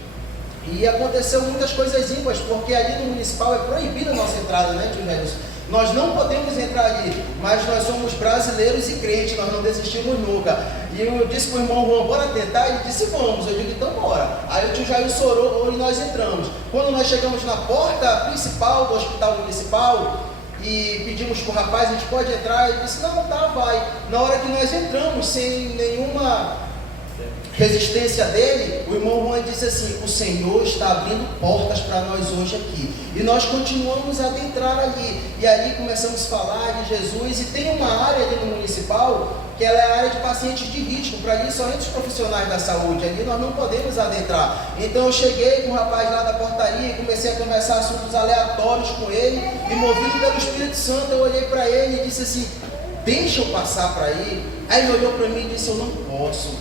E aconteceu muitas coisas ímpares, porque ali no municipal é proibida a nossa entrada, né, tio Jailson? Nós não podemos entrar ali, mas nós somos brasileiros e crentes, nós não desistimos nunca. E eu disse para o irmão Juan: bora tentar? Ele disse: vamos. Eu digo: então bora. Aí o tio Jailson orou e nós entramos. Quando nós chegamos na porta principal do hospital municipal e pedimos para o rapaz: a gente pode entrar? Ele disse: não, tá, vai. Na hora que nós entramos, sem nenhuma resistência dele, o irmão Juan disse assim: o Senhor está abrindo portas para nós hoje aqui. E nós continuamos a adentrar ali. E ali começamos a falar de Jesus. E tem uma área ali no municipal que ela é a área de pacientes de risco. Para ali só entra os profissionais da saúde. Ali nós não podemos adentrar. Então eu cheguei com o rapaz lá da portaria e comecei a conversar assuntos aleatórios com ele. E movido pelo Espírito Santo, eu olhei para ele e disse assim: deixa eu passar para aí. Aí ele olhou para mim e disse: eu não posso.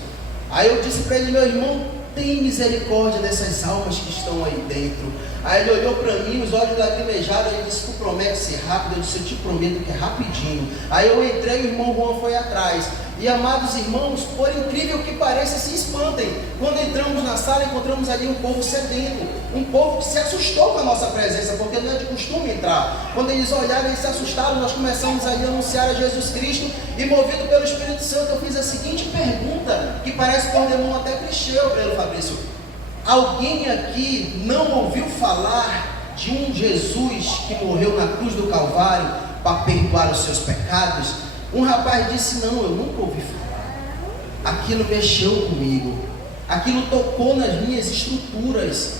Aí eu disse para ele: meu irmão, tem misericórdia dessas almas que estão aí dentro. Aí ele olhou para mim, os olhos lacrimejaram, ele disse: tu promete ser rápido? Eu disse: eu te prometo que é rapidinho. Aí eu entrei, o irmão Juan foi atrás. E amados irmãos, por incrível que pareça, se espantem. Quando entramos na sala, encontramos ali um povo sedento, um povo que se assustou com a nossa presença, porque não é de costume entrar. Quando eles olharam, eles se assustaram. Nós começamos ali a anunciar a Jesus Cristo, e movido pelo Espírito Santo, eu fiz a seguinte pergunta, que parece por demônio até clichê, Pedro Fabrício: alguém aqui não ouviu falar de um Jesus que morreu na cruz do Calvário para perdoar os seus pecados? Um rapaz disse: não, eu nunca ouvi falar. Aquilo mexeu comigo, aquilo tocou nas minhas estruturas.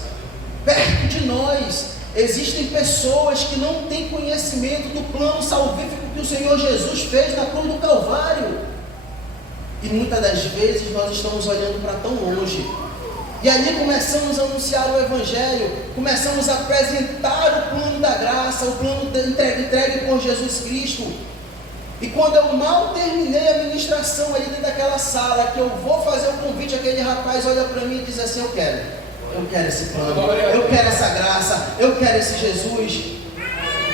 Perto de nós existem pessoas que não têm conhecimento do plano salvífico que o Senhor Jesus fez na cruz do Calvário, e muitas das vezes nós estamos olhando para tão longe. E ali começamos a anunciar o Evangelho, começamos a apresentar o plano da graça, o plano entregue por Jesus Cristo. E quando eu mal terminei a ministração ali dentro daquela sala, que eu vou fazer o convite, aquele rapaz olha para mim e diz assim: eu quero esse plano, eu quero essa graça, eu quero esse Jesus.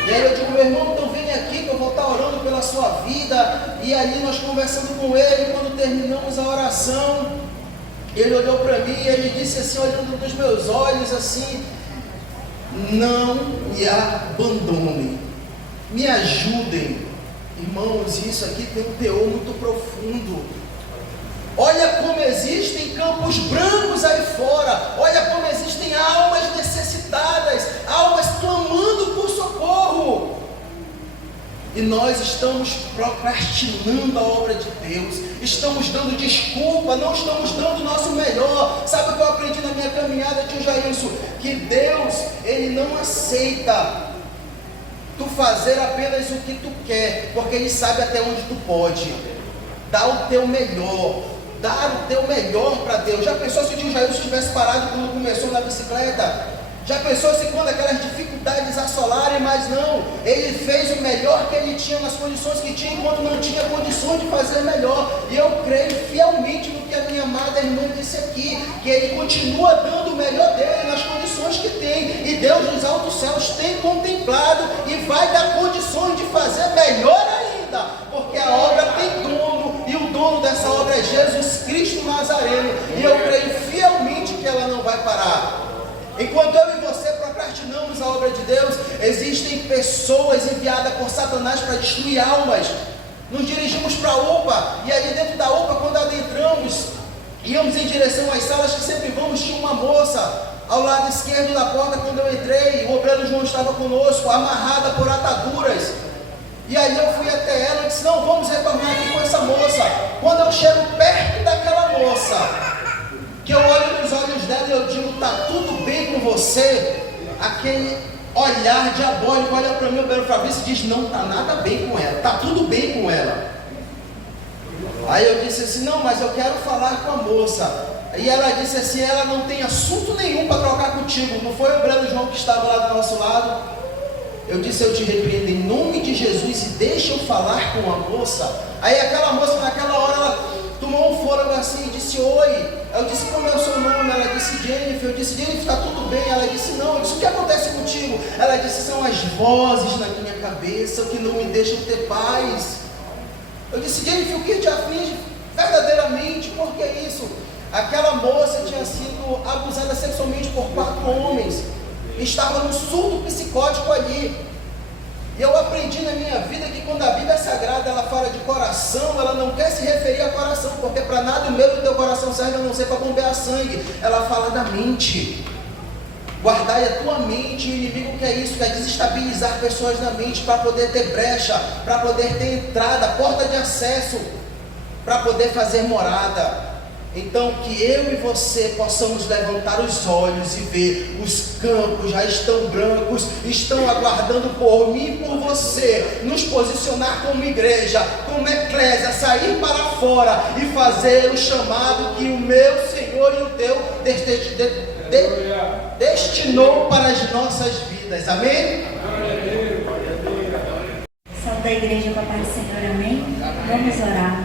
E aí eu digo: meu irmão, então vem aqui que eu vou estar orando pela sua vida. E ali nós conversando com ele, quando terminamos a oração, ele olhou para mim e ele disse assim, olhando nos meus olhos assim: não me abandonem, me ajudem. Irmãos, isso aqui tem um teor muito profundo. Olha como existem campos brancos aí fora. Olha como existem almas necessitadas, almas clamando por socorro. E nós estamos procrastinando a obra de Deus. Estamos dando desculpa, não estamos dando o nosso melhor. Sabe o que eu aprendi na minha caminhada, tio Jailson? Que Deus, Ele não aceita tu fazer apenas o que tu quer, porque Ele sabe até onde tu pode. Dá o teu melhor, dar o teu melhor para Deus. Já pensou se o tio Jailson tivesse parado quando começou na bicicleta? Já pensou se quando aquelas dificuldades assolarem? Mas não, ele fez o melhor que ele tinha nas condições que tinha, enquanto não tinha condições de fazer melhor. E eu creio fielmente no que a minha amada irmã disse aqui, que ele continua dando o melhor dele nas condições que tem, e Deus nos altos céus tem contemplado e vai dar condições de fazer melhor ainda, porque a obra tem dono, e o dono dessa obra é Jesus Cristo Nazareno, e eu creio fielmente que ela não vai parar. Enquanto eu e você procrastinamos a obra de Deus, existem pessoas enviadas por Satanás para destruir almas. Nos dirigimos para a UPA, e ali dentro da UPA, quando adentramos, íamos em direção às salas que sempre vamos, tinha uma moça ao lado esquerdo da porta. Quando eu entrei, o obreiro João estava conosco, amarrada por ataduras. E aí eu fui até ela e disse: não, vamos retornar aqui com essa moça. Quando eu chego perto daquela moça, que eu olho nos olhos dela e eu digo: está tudo bem com você? Aquele olhar diabólico olha para mim, o Pedro Fabrício, e diz: não está nada bem com ela, está tudo bem com ela. Aí eu disse assim: não, mas eu quero falar com a moça. E ela disse assim: ela não tem assunto nenhum para trocar contigo. Não foi o Breno João que estava lá do nosso lado? Eu disse: eu te repreendo em nome de Jesus e deixa eu falar com a moça. Aí aquela moça, naquela hora, ela tomou um fôlego assim e disse: oi. Eu disse: como é o seu nome? Ela disse: Jennifer. Eu disse: Jennifer, está tudo bem? Ela disse: não. Eu disse: o que acontece contigo? Ela disse: são as vozes na minha cabeça que não me deixam ter paz. Eu disse: Jennifer, o que te aflige verdadeiramente? Por que isso? Aquela moça tinha sido abusada sexualmente por 4 homens, estava num surto psicótico ali. E eu aprendi na minha vida que quando a Bíblia Sagrada ela fala de coração, ela não quer se referir a coração, porque para nada o meu do teu coração serve a não ser para bombear sangue. Ela fala da mente. Guardai a tua mente. O inimigo quer isso, quer desestabilizar pessoas na mente, para poder ter brecha, para poder ter entrada, porta de acesso, para poder fazer morada. Então que eu e você possamos levantar os olhos e ver: os campos já estão brancos, estão aguardando por mim e por você, nos posicionar como igreja, como eclésia, sair para fora e fazer o chamado que o meu Senhor e o teu destinou para as nossas vidas. Amém? Salve da igreja com a paz do Senhor, amém? Vamos orar.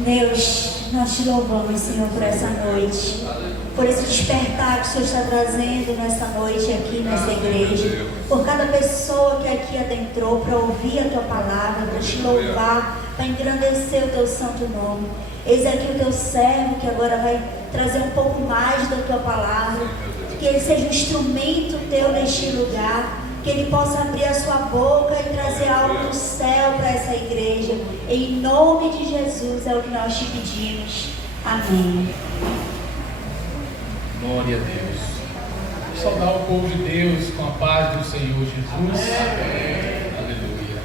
Deus, nós te louvamos, Senhor, por essa noite, por esse despertar que o Senhor está trazendo nessa noite aqui nessa igreja, por cada pessoa que aqui adentrou para ouvir a tua palavra, para te louvar, para engrandecer o teu santo nome. Eis aqui o teu servo que agora vai trazer um pouco mais da tua palavra, que ele seja um instrumento teu neste lugar, que ele possa abrir a sua boca e trazer algo do céu para essa igreja. Em nome de Jesus é o que nós te pedimos. Amém. Glória a Deus. Saudar o povo de Deus com a paz do Senhor Jesus. Aleluia.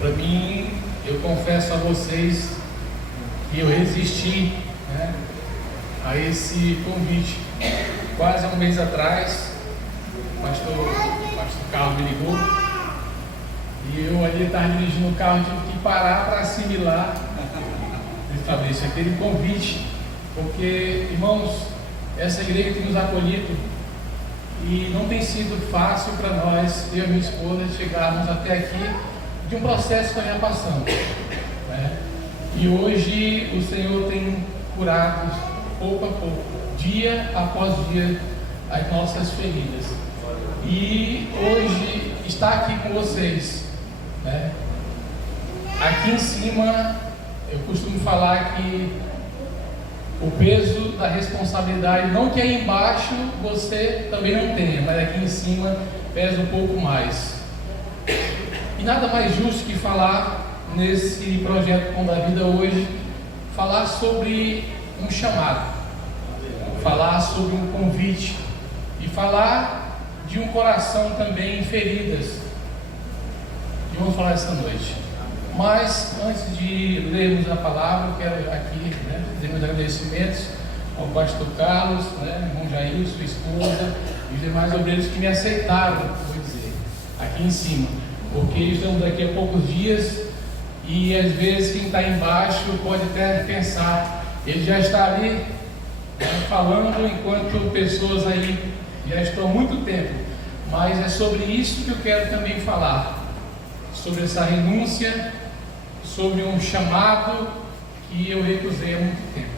Para mim, eu confesso a vocês que eu resisti, a esse convite. Quase um mês atrás, o pastor Carlos me ligou e eu ali estava dirigindo o carro, tive que parar para assimilar aquele convite, porque, irmãos, essa igreja tem nos acolhido e não tem sido fácil para nós, eu e minha esposa, chegarmos até aqui de um processo que nós já passamos, E hoje o Senhor tem curado pouco a pouco, dia após dia, as nossas feridas. E hoje está aqui com vocês, Aqui em cima, eu costumo falar que o peso da responsabilidade, não que aí embaixo você também não tenha, mas aqui em cima pesa um pouco mais. E nada mais justo que falar nesse projeto Pão da Vida hoje, falar sobre um chamado, falar sobre um convite e falar de um coração também em feridas. E vamos falar essa noite. Mas antes de lermos a palavra, eu quero aqui fazer meus agradecimentos ao pastor Carlos, irmão Jair, sua esposa e os demais obreiros que me aceitaram, vou dizer, aqui em cima, porque estamos daqui a poucos dias e às vezes quem está embaixo pode até pensar, ele já está ali falando enquanto pessoas aí já estão há muito tempo, mas é sobre isso que eu quero também falar, sobre essa renúncia, sobre um chamado que eu recusei há muito tempo.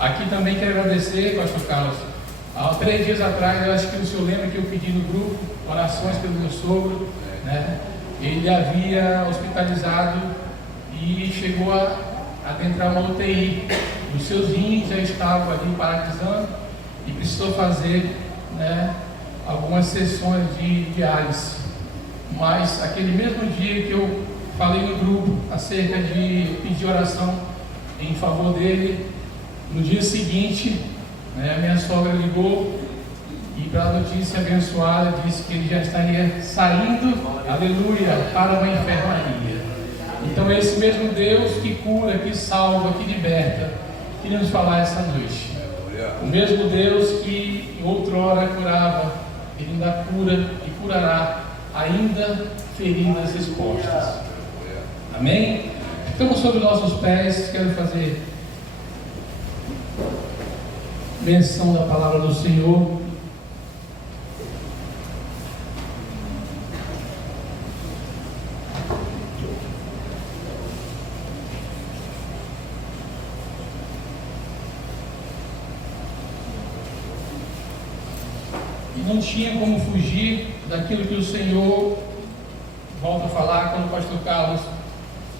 Aqui também quero agradecer, pastor Carlos, há 3 dias atrás, eu acho que o senhor lembra que eu pedi no grupo orações pelo meu sogro, Ele havia hospitalizado e chegou a adentrar uma UTI. Os seus rins já estavam ali paralisando e precisou fazer algumas sessões de diálise. Mas aquele mesmo dia que eu falei no grupo acerca de pedir oração em favor dele, no dia seguinte, a minha sogra ligou e, para a notícia abençoada, disse que ele já estaria saindo, aleluia, para uma enfermaria. Então é esse mesmo Deus que cura, que salva, que liberta, que nos falar essa noite. O mesmo Deus que outrora curava, Ele ainda cura e curará ainda feridas expostas. Amém? Estamos sobre nossos pés, quero fazer menção da palavra do Senhor. Não tinha como fugir daquilo que o Senhor, volta a falar, quando o pastor Carlos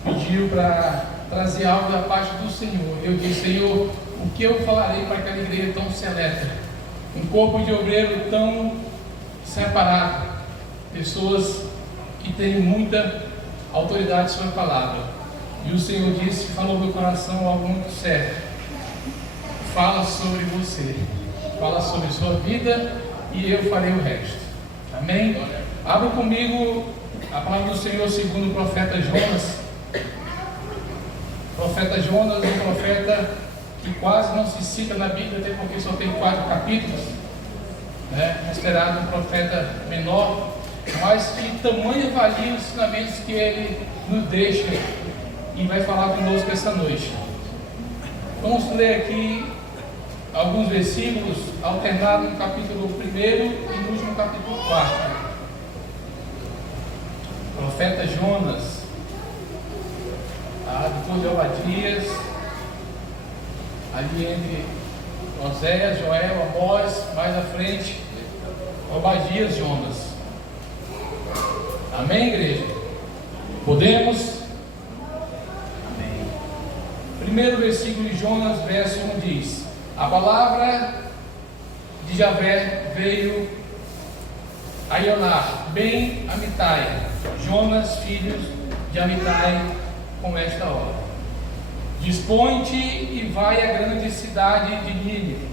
pediu para trazer algo da parte do Senhor. Eu disse, Senhor, o que eu falarei para aquela igreja tão seleta? Um corpo de obreiro tão separado, pessoas que têm muita autoridade sobre a palavra. E o Senhor disse, falou no meu coração algo muito certo. Fala sobre você, fala sobre sua vida, e eu farei o resto. Amém? Abra comigo a palavra do Senhor segundo o profeta Jonas. O profeta Jonas é um profeta que quase não se cita na Bíblia, até porque só tem 4 capítulos, considerado um profeta menor, mas que tamanho valia os ensinamentos que ele nos deixa e vai falar conosco essa noite. Vamos ler aqui alguns versículos alternados no capítulo 1 e no último capítulo 4. Profeta Jonas, depois de Obadias, ali entre Oséias, Joel, Amós, mais à frente, Obadias, Jonas. Amém, igreja? Podemos? Amém. Primeiro versículo de Jonas, verso 1 diz: a palavra de Javé veio a Ionar, bem Amitai, Jonas, filhos de Amitai, com esta ordem: dispõe-te e vai à grande cidade de Nínive,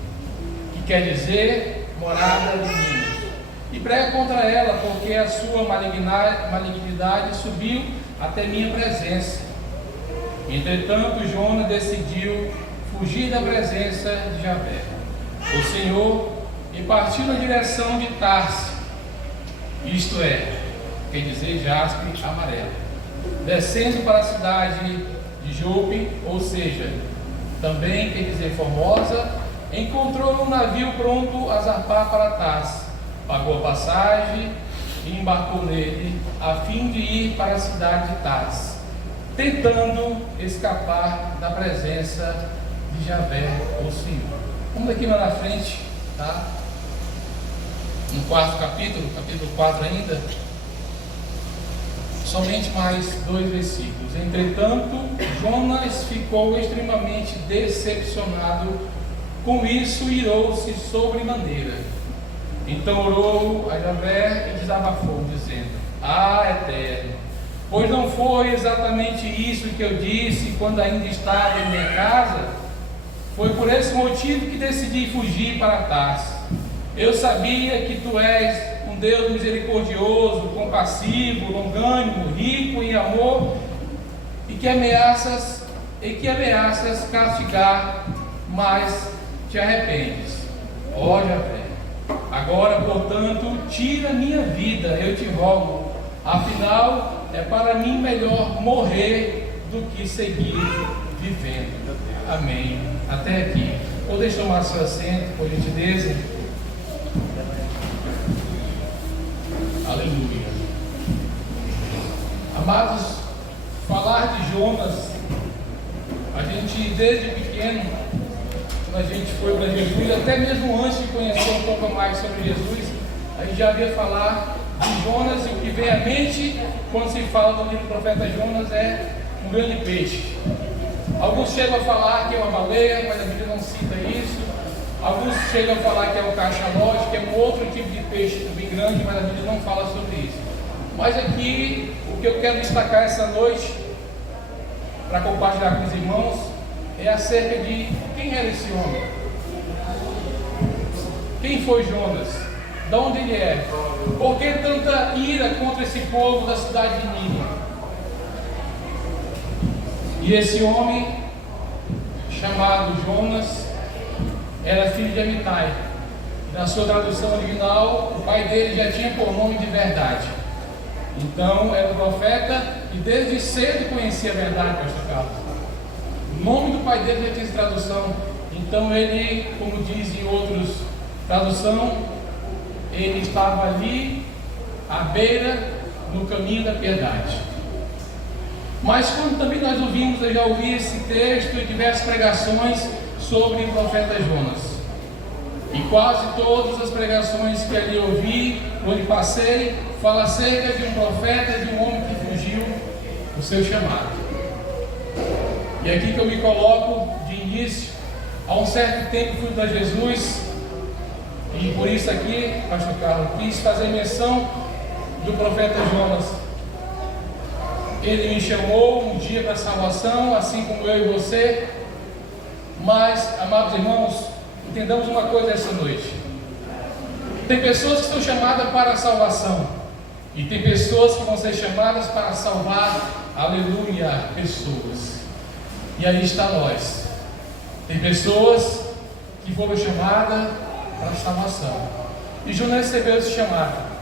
que quer dizer morada de Nínive, e prega contra ela, porque a sua malignidade subiu até minha presença. Entretanto, Jonas decidiu fugir da presença de Javé, o Senhor, e partiu na direção de Tarse, isto é, quer dizer jaspe amarelo, descendo para a cidade de Jope, ou seja, também quer dizer formosa, encontrou um navio pronto a zarpar para Tarse, pagou a passagem e embarcou nele, a fim de ir para a cidade de Tarse, tentando escapar da presença de Javé, o Senhor. Vamos aqui lá na frente, tá? No quarto capítulo 4 ainda, somente mais 2 versículos. Entretanto, Jonas ficou extremamente decepcionado com isso e irou-se sobremaneira. Então orou a Javé e desabafou, dizendo: ah, Eterno, pois não foi exatamente isso que eu disse quando ainda estava em minha casa? Foi por esse motivo que decidi fugir para Tarse. Eu sabia que tu és um Deus misericordioso, compassivo, longânimo, rico em amor, e que ameaças castigar, mas te arrependes. Ó Javé, agora, portanto, tira minha vida, eu te rogo. Afinal, é para mim melhor morrer do que seguir vivendo. Amém. Até aqui. Ou deixa eu tomar seu assento, por gentileza. Aleluia. Amados, falar de Jonas, a gente desde pequeno, quando a gente foi para Jesus, até mesmo antes de conhecer um pouco mais sobre Jesus, a gente já havia falar de Jonas, e o que vem à mente quando se fala do livro do profeta Jonas é um grande peixe. Alguns chegam a falar que é uma baleia, mas a Bíblia não cita isso. Alguns chegam a falar que é um cachalote, que é um outro tipo de peixe bem grande, mas a Bíblia não fala sobre isso. Mas aqui, o que eu quero destacar essa noite, para compartilhar com os irmãos, é acerca de quem era esse homem. Quem foi Jonas? De onde ele é? Por que tanta ira contra esse povo da cidade de Nínive? E esse homem, chamado Jonas, era filho de Amitai. Na sua tradução original, o pai dele já tinha por nome de Verdade. Então, era um profeta e desde cedo conhecia a verdade, pastor Carlos. O nome do pai dele já tinha essa tradução. Então, ele, como diz em outras traduções, ele estava ali, à beira, no caminho da piedade. Mas quando também nós ouvimos, eu já ouvi esse texto e diversas pregações sobre o profeta Jonas. E quase todas as pregações que ali ouvi, onde passei, fala acerca de um profeta, de um homem que fugiu do seu chamado. E aqui que eu me coloco de início, há um certo tempo fui para Jesus, e por isso aqui, pastor Carlos, quis fazer menção do profeta Jonas. Ele me chamou um dia para a salvação, assim como eu e você. Mas, amados irmãos, entendamos uma coisa essa noite. Tem pessoas que são chamadas para a salvação, e tem pessoas que vão ser chamadas para salvar, aleluia, pessoas. E aí está nós. Tem pessoas que foram chamadas para a salvação. E Jonas recebeu esse chamado.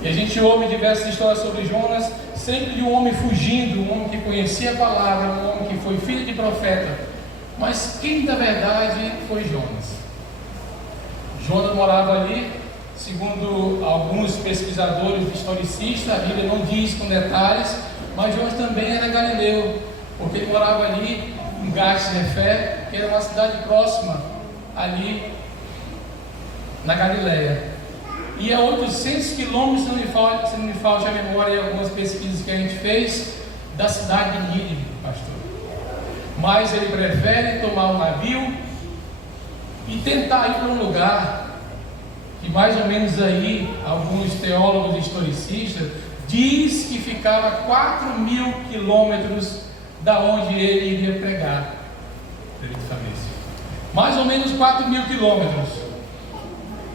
E a gente ouve diversas histórias sobre Jonas, sempre de um homem fugindo, um homem que conhecia a palavra, um homem que foi filho de profeta. Mas quem da verdade foi Jonas? Jonas morava ali, segundo alguns pesquisadores historicistas, a Bíblia não diz com detalhes, mas Jonas também era galileu, porque ele morava ali em Gat-Hefé, que era uma cidade próxima ali na Galileia. E a 800 quilômetros, se não me falta a memória, algumas pesquisas que a gente fez, da cidade de Nínive, pastor. Mas ele prefere tomar um navio e tentar ir para um lugar que mais ou menos aí, alguns teólogos historicistas diz que ficava 4.000 quilômetros da onde ele iria pregar. Mais ou menos 4.000 quilômetros.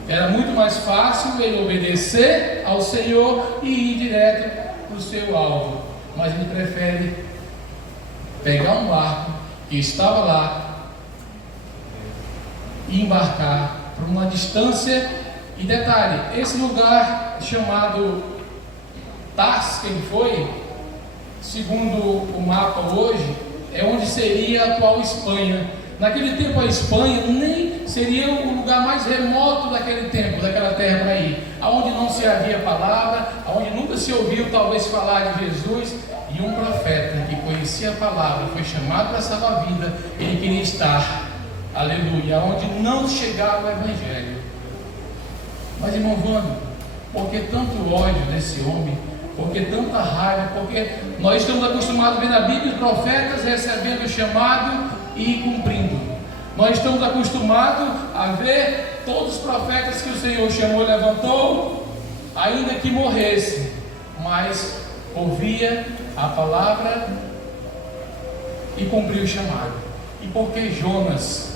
Era muito mais fácil ele obedecer ao Senhor e ir direto para o seu alvo. Mas ele prefere pegar um barco que estava lá e embarcar por uma distância. E detalhe, esse lugar chamado Tarsis, que ele foi, segundo o mapa hoje, é onde seria a atual Espanha. Naquele tempo a Espanha nem seria o lugar mais remoto daquele tempo, daquela terra para ir, aonde não se havia palavra, aonde nunca se ouviu talvez falar de Jesus, e um profeta que conhecia a palavra, foi chamado para salvar a vida, ele queria estar, aleluia, aonde não chegava o Evangelho. Mas irmão Vando, por que tanto ódio desse homem? Por que tanta raiva? Porque nós estamos acostumados a ver na Bíblia os profetas recebendo o chamado e cumprindo. Nós estamos acostumados a ver todos os profetas que o Senhor chamou e levantou, ainda que morresse, mas ouvia a palavra e cumpriu o chamado. E por que Jonas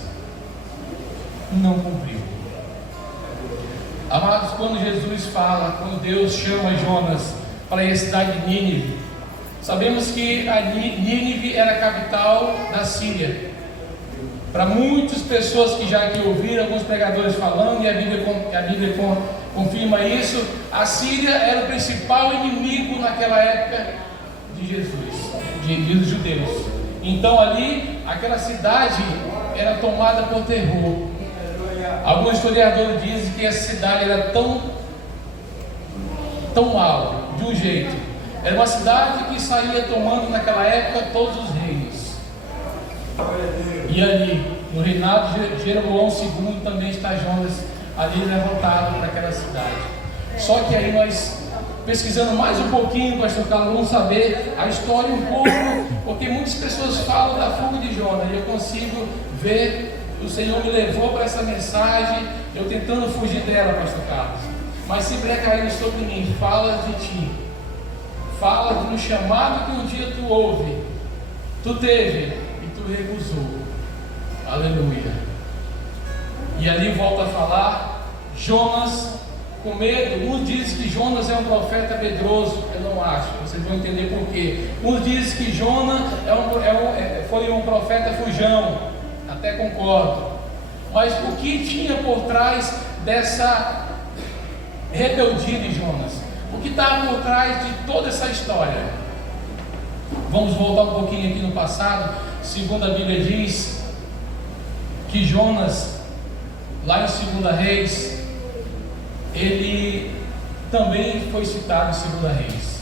não cumpriu? Amados, quando Jesus fala, quando Deus chama Jonas para a cidade de Nínive, sabemos que a Nínive era a capital da Síria. Para muitas pessoas que já aqui ouviram, alguns pregadores falando, e a Bíblia confirma isso, a Síria era o principal inimigo naquela época de Jesus, dos judeus. Então ali, aquela cidade era tomada por terror. Alguns historiadores dizem que essa cidade era tão mal, de um jeito. Era uma cidade que saía tomando naquela época todos os reinos. E ali, no reinado de Jeroboão II, também está Jonas ali levantado para aquela cidade. Só que aí nós, pesquisando mais um pouquinho, pastor Carlos, vamos saber a história um pouco, porque muitas pessoas falam da fuga de Jonas, e eu consigo ver, o Senhor me levou para essa mensagem, eu tentando fugir dela, pastor Carlos. Mas sempre recaindo sobre mim, fala de ti, fala do chamado que um dia tu ouve, tu teve e tu recusou. Aleluia. E ali volta a falar, Jonas com medo. Uns dizem que Jonas é um profeta medroso, eu não acho, vocês vão entender por quê. Uns dizem que Jonas foi um profeta fujão, até concordo. Mas o que tinha por trás dessa rebeldia de Jonas? O que estava por trás de toda essa história? Vamos voltar um pouquinho aqui no passado. Segundo a Bíblia diz que Jonas, lá em 2 Reis, ele também foi citado em 2 Reis.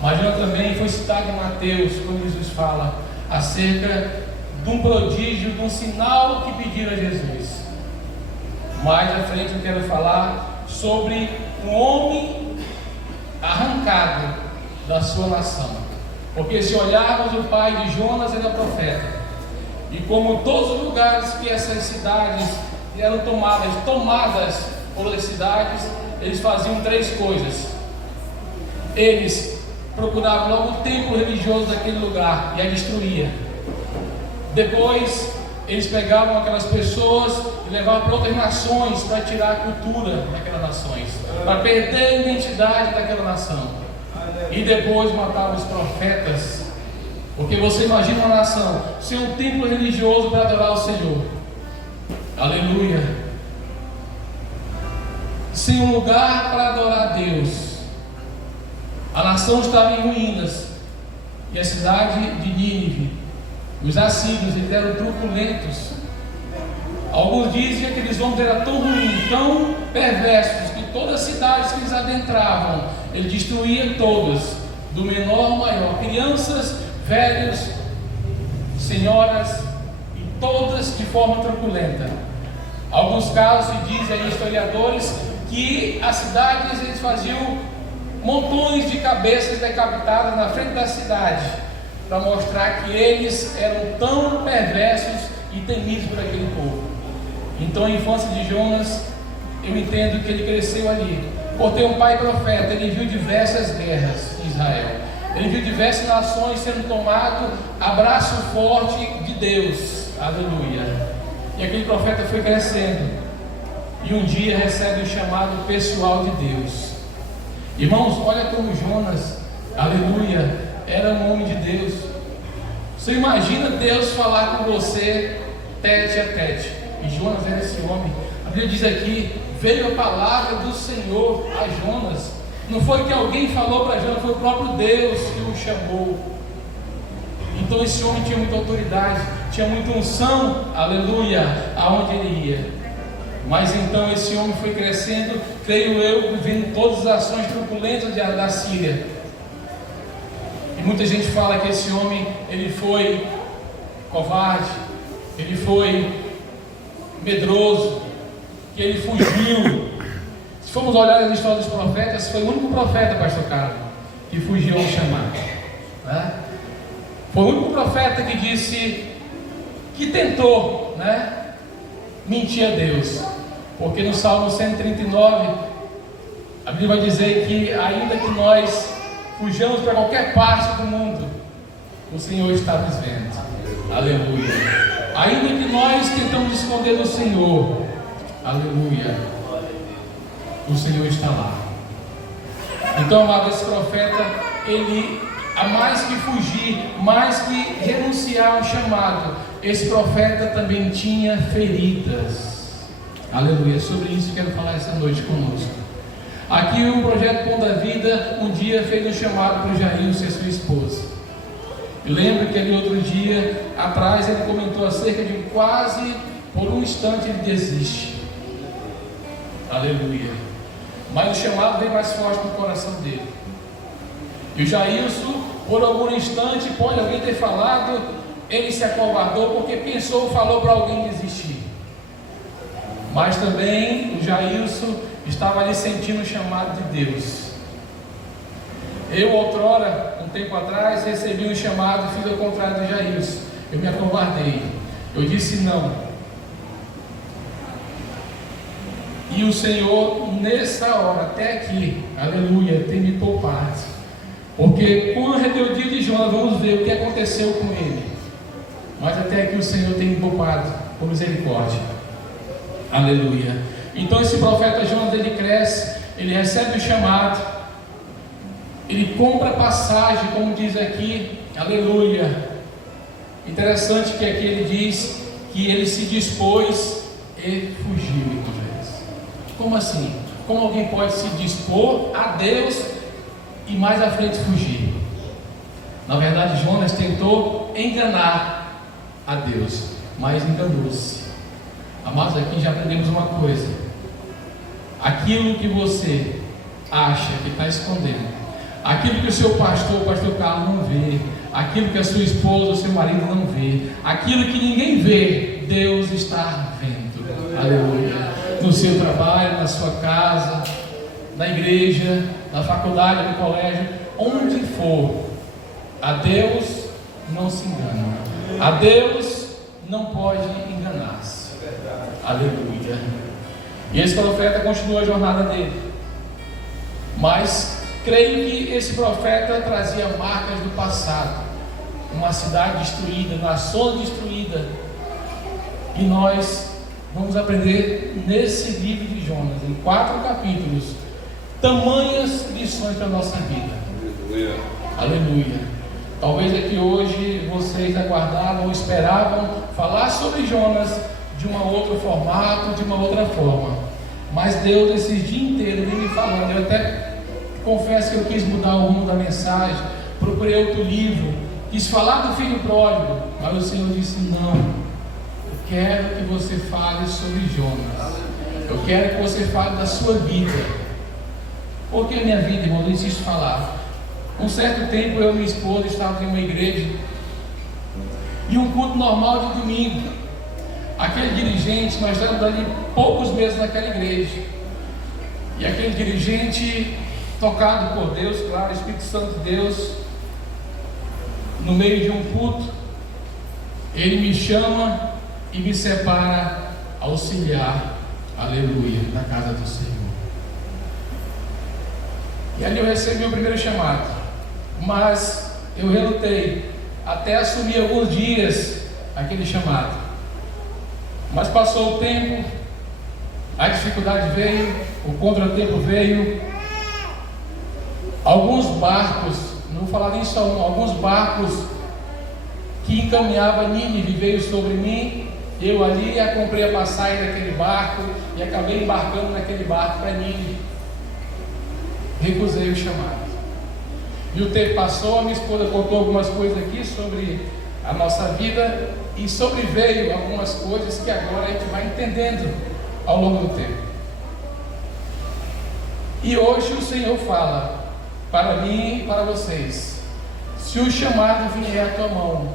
Mas Jonas também foi citado em Mateus, quando Jesus fala acerca de um prodígio, de um sinal que pediram a Jesus. Mais à frente eu quero falar sobre um homem arrancado da sua nação. Porque se olharmos, o pai de Jonas era profeta. E como todos os lugares que essas cidades eram tomadas por cidades, eles faziam 3 coisas. Eles procuravam logo o templo religioso daquele lugar e a destruía. Depois, eles pegavam aquelas pessoas e levavam para outras nações para tirar a cultura daquelas nações, para perder a identidade daquela nação. E depois matavam os profetas. Porque você imagina uma nação sem um templo religioso para adorar o Senhor. Aleluia. Sem um lugar para adorar a Deus. A nação estava em ruínas. E a cidade de Nínive, os assírios, eles eram truculentos. Alguns dizem que aqueles homens eram tão ruins, tão perversos, que todas as cidades que eles adentravam, eles destruíam todas, do menor ao maior, crianças, velhos, senhoras, e todas de forma truculenta. Alguns casos se dizem aí, historiadores, que as cidades eles faziam montões de cabeças decapitadas na frente da cidade, para mostrar que eles eram tão perversos e temidos por aquele povo. Então a infância de Jonas, eu entendo que ele cresceu ali, por ter um pai profeta. Ele viu diversas guerras em Israel, ele viu diversas nações sendo tomadas a braço forte de Deus, aleluia. E aquele profeta foi crescendo, e um dia recebe o chamado pessoal de Deus. Irmãos, olha como Jonas, aleluia, era um homem de Deus. Você imagina Deus falar com você tete a tete, e Jonas era esse homem. A Bíblia diz aqui, veio a palavra do Senhor a Jonas. Não foi que alguém falou para Jonas, foi o próprio Deus que o chamou. Então esse homem tinha muita autoridade, tinha muita unção, aleluia, aonde ele ia. Mas então esse homem foi crescendo, creio eu, vendo todas as ações truculentas da Síria. E muita gente fala que esse homem, ele foi covarde, ele foi medroso, que ele fugiu. Se formos olhar as histórias dos profetas, foi o único profeta, pastor Carlos, que fugiu ao chamado, né? Foi o único profeta que disse, que tentou, né, mentir a Deus. Porque no Salmo 139, a Bíblia vai dizer que ainda que nós fujamos para qualquer parte do mundo, o Senhor está nos vendo. Aleluia. Ainda que nós tentamos esconder do Senhor, aleluia, o Senhor está lá. Então, amado, esse profeta, ele, a mais que fugir, mais que renunciar ao chamado, esse profeta também tinha feridas. Aleluia, sobre isso quero falar essa noite conosco. Aqui o projeto Pão da Vida um dia fez um chamado para o Jailson e sua esposa. Eu lembro que aquele outro dia atrás ele comentou acerca de quase por um instante ele desiste. Aleluia. Mas o chamado veio mais forte no coração dele. E o Jailson, por algum instante, pode alguém ter falado, ele se acovardou porque pensou, falou para alguém desistir. Mas também o Jailson estava ali sentindo o chamado de Deus. Eu, outrora, um tempo atrás, recebi um chamado e fiz ao contrário do Jailson. Eu me acovardei. Eu disse não. E o Senhor, nessa hora, até aqui, aleluia, tem me poupado. Porque com a rebeldia de Jonas, vamos ver o que aconteceu com ele. Mas até aqui o Senhor tem me poupado, com misericórdia. Aleluia. Então esse profeta Jonas, ele cresce, ele recebe o chamado, ele compra passagem, como diz aqui, aleluia. Interessante que aqui ele diz que ele se dispôs e fugiu, irmãos. Como assim? Como alguém pode se dispor a Deus e mais à frente fugir? Na verdade, Jonas tentou enganar a Deus, mas enganou-se. Amados, aqui já aprendemos uma coisa: aquilo que você acha que está escondendo, aquilo que o seu pastor, o pastor Carlos, não vê, aquilo que a sua esposa, o seu marido não vê, aquilo que ninguém vê, Deus está vendo. Aleluia. No seu trabalho, na sua casa, na igreja, na faculdade, no colégio, onde for, a Deus não se engana, a Deus não pode enganar-se. Aleluia. E esse profeta continua a jornada dele. Mas creio que esse profeta trazia marcas do passado. Uma cidade destruída, nações destruídas. E nós vamos aprender nesse livro de Jonas, em 4 capítulos, tamanhas lições para a nossa vida. Aleluia. Aleluia. Talvez aqui hoje vocês aguardavam ou esperavam falar sobre Jonas de um outro formato, de uma outra forma. Mas Deus, esses dias inteiros, vem me falando. Eu até confesso que eu quis mudar o rumo da mensagem, procurei outro livro, quis falar do filho pródigo, mas o Senhor disse: não, eu quero que você fale sobre Jonas, eu quero que você fale da sua vida. Por que minha vida, irmão? Eu insisto em falar. Um certo tempo eu e minha esposa estávamos em uma igreja e um culto normal de domingo. Aquele dirigente, nós estamos ali poucos meses naquela igreja, e aquele dirigente, tocado por Deus, claro, Espírito Santo de Deus, no meio de um culto, ele me chama e me separa auxiliar, aleluia, na casa do Senhor. E ali eu recebi o primeiro chamado, mas eu relutei até assumir alguns dias aquele chamado. Mas passou o tempo, a dificuldade veio, o contratempo veio, alguns barcos, não vou falar nem só um, alguns barcos que encaminhavam Nínive veio sobre mim. Eu ali comprei a passagem daquele barco e acabei embarcando naquele barco para Nínive. Recusei o chamado. E o tempo passou, a minha esposa contou algumas coisas aqui sobre a nossa vida e sobreveio algumas coisas que agora a gente vai entendendo ao longo do tempo. E hoje o Senhor fala para mim e para vocês: se o chamado vier à tua mão,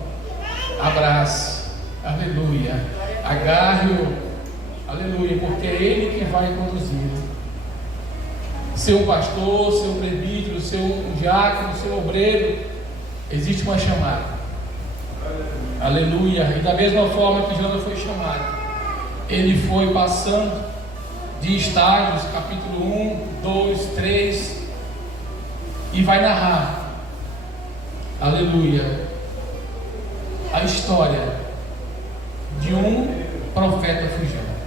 abrace, aleluia, agarre-o, aleluia, porque é Ele que vai conduzir. Seu pastor, seu presbítero, seu diácono, seu obreiro, existe uma chamada, aleluia. E da mesma forma que Jonas foi chamado, ele foi passando de estágios, capítulo 1, 2, 3, e vai narrar, aleluia, a história de um profeta fugindo.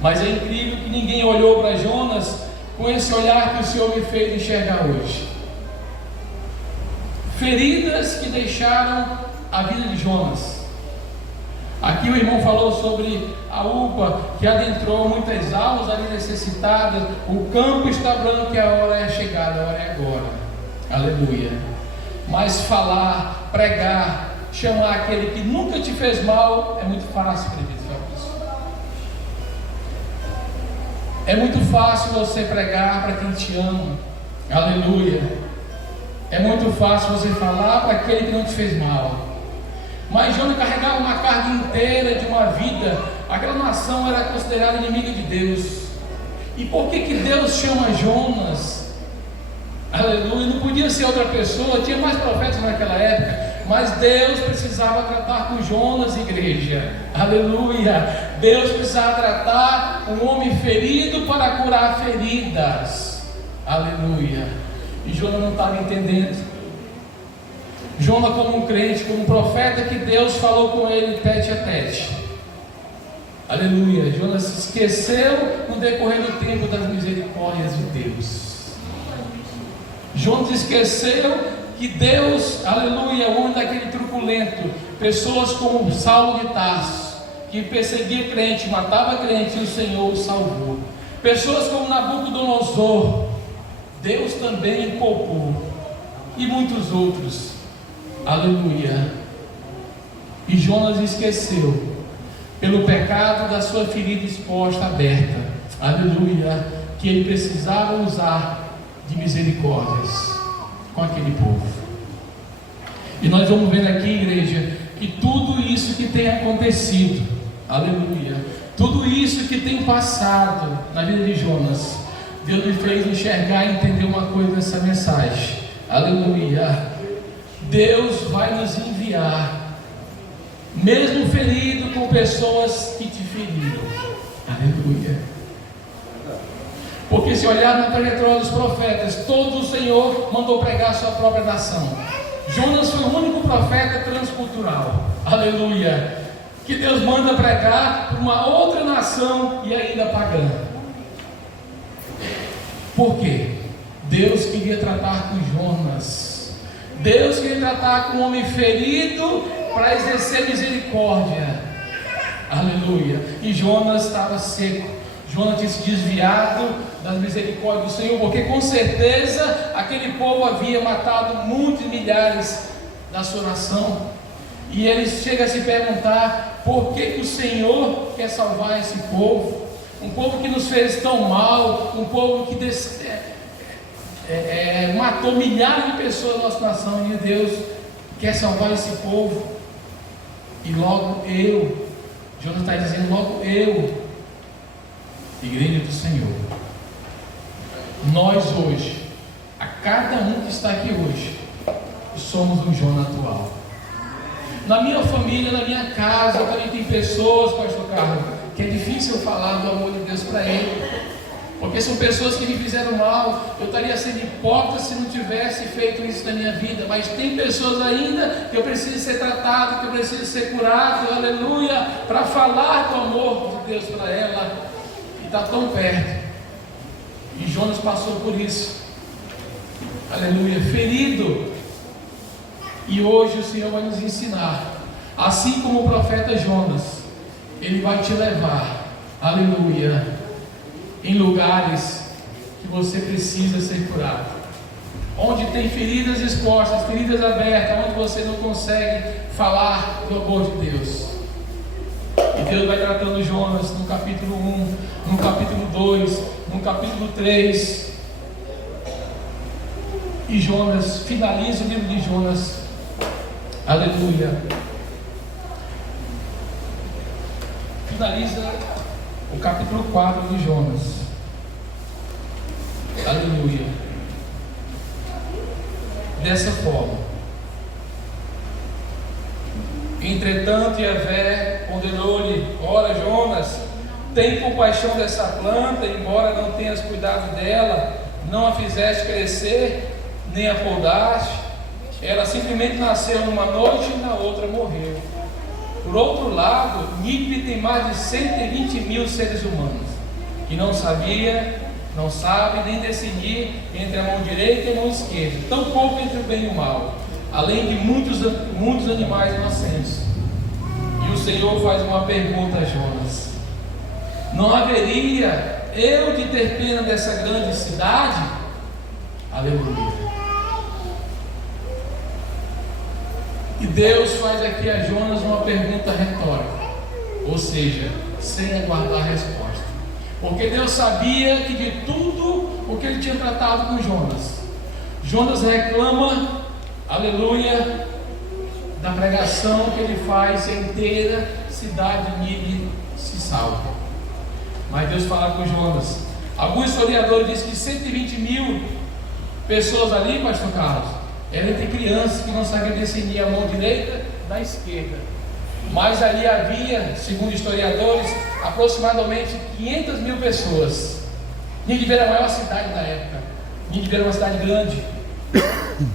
Mas é incrível que ninguém olhou para Jonas com esse olhar que o Senhor me fez enxergar hoje. Feridas que deixaram a vida de Jonas. Aqui o irmão falou sobre a UPA que adentrou muitas almas ali necessitadas. O campo está branco e a hora é chegada, a hora é agora, aleluia. Mas falar, pregar, chamar aquele que nunca te fez mal é muito fácil, acredito. É muito fácil você pregar para quem te ama, aleluia. É muito fácil você falar para aquele que não te fez mal. Mas Jonas carregava uma carga inteira de uma vida. Aquela nação era considerada inimiga de Deus. E por que Deus chama Jonas? Aleluia, não podia ser outra pessoa, tinha mais profetas naquela época. Mas Deus precisava tratar com Jonas, igreja, aleluia. Deus precisava tratar um homem ferido para curar feridas, aleluia. E Jonas não estava entendendo. Jonas, como um crente, como um profeta, que Deus falou com ele tete a tete, aleluia. Jonas se esqueceu no decorrer do tempo das misericórdias de Deus. Jonas esqueceu que Deus, aleluia, o homem daquele truculento, pessoas como Saulo de Tarso, que perseguia crente, matava crente, e o Senhor o salvou. Pessoas como Nabucodonosor, Deus também poupou, e muitos outros, aleluia. E Jonas esqueceu, pelo pecado da sua ferida exposta, aberta, aleluia, que ele precisava usar de misericórdias com aquele povo. E nós vamos ver aqui, igreja, que tudo isso que tem acontecido, aleluia, tudo isso que tem passado na vida de Jonas, Deus me fez enxergar e entender uma coisa nessa mensagem, aleluia. Deus vai nos enviar, mesmo ferido, com pessoas que te feriram, aleluia. Porque se olhar na trajetória dos profetas, todo o Senhor mandou pregar a sua própria nação. Jonas foi o único profeta transcultural, aleluia, que Deus manda pregar para uma outra nação e ainda pagã. Por quê? Deus queria tratar com Jonas. Deus queria tratar com um homem ferido para exercer misericórdia, aleluia. E Jonas estava seco. Jonas tinha se desviado das misericórdias do Senhor, porque com certeza aquele povo havia matado muitos milhares da sua nação. E ele chega a se perguntar: por que o Senhor quer salvar esse povo? Um povo que nos fez tão mal, um povo que matou milhares de pessoas da nossa nação, e Deus quer salvar esse povo. E logo eu, Jonas está dizendo, logo eu, igreja do Senhor, nós hoje, a cada um que está aqui hoje, somos um Jonas atual. Na minha família, na minha casa, eu também tenho pessoas, pastor Carlos, que é difícil falar do amor de Deus para ele, porque são pessoas que me fizeram mal. Eu estaria sendo hipócrita se não tivesse feito isso na minha vida, mas tem pessoas ainda que eu preciso ser tratado, que eu preciso ser curado, aleluia, para falar do amor de Deus para ela, e está tão perto. E Jonas passou por isso, aleluia, ferido. E hoje o Senhor vai nos ensinar, assim como o profeta Jonas, ele vai te levar, aleluia, em lugares que você precisa ser curado, onde tem feridas expostas, feridas abertas, onde você não consegue falar do amor de Deus. E Deus vai tratando Jonas no capítulo 1, no capítulo 2, no capítulo 3. E Jonas finaliza o livro de Jonas, aleluia, finaliza o capítulo 4 de Jonas, aleluia, dessa forma: entretanto Yahvé ponderou-lhe: ora, Jonas, tem compaixão dessa planta, embora não tenhas cuidado dela, não a fizeste crescer, nem a podaste. Ela simplesmente nasceu numa noite e na outra morreu. Por outro lado, Nínive tem mais de 120 mil seres humanos, que não sabe nem decidir entre a mão direita e a mão esquerda, tampouco entre o bem e o mal, além de muitos animais inocentes. E o Senhor faz uma pergunta a Jonas: não haveria eu de ter pena dessa grande cidade? Aleluia. E Deus faz aqui a Jonas uma pergunta retórica, ou seja, sem aguardar a resposta, porque Deus sabia que de tudo o que ele tinha tratado com Jonas reclama, aleluia, da pregação que ele faz, e a inteira cidade de Nínive se salva. Mas Deus fala com Jonas. Alguns historiadores dizem que 120 mil pessoas ali, pastor Carlos, eram entre crianças que não sabiam discernir a mão direita da esquerda. Mas ali havia, segundo historiadores, aproximadamente 500 mil pessoas. Nínive era a maior cidade da época. Nínive era uma cidade grande,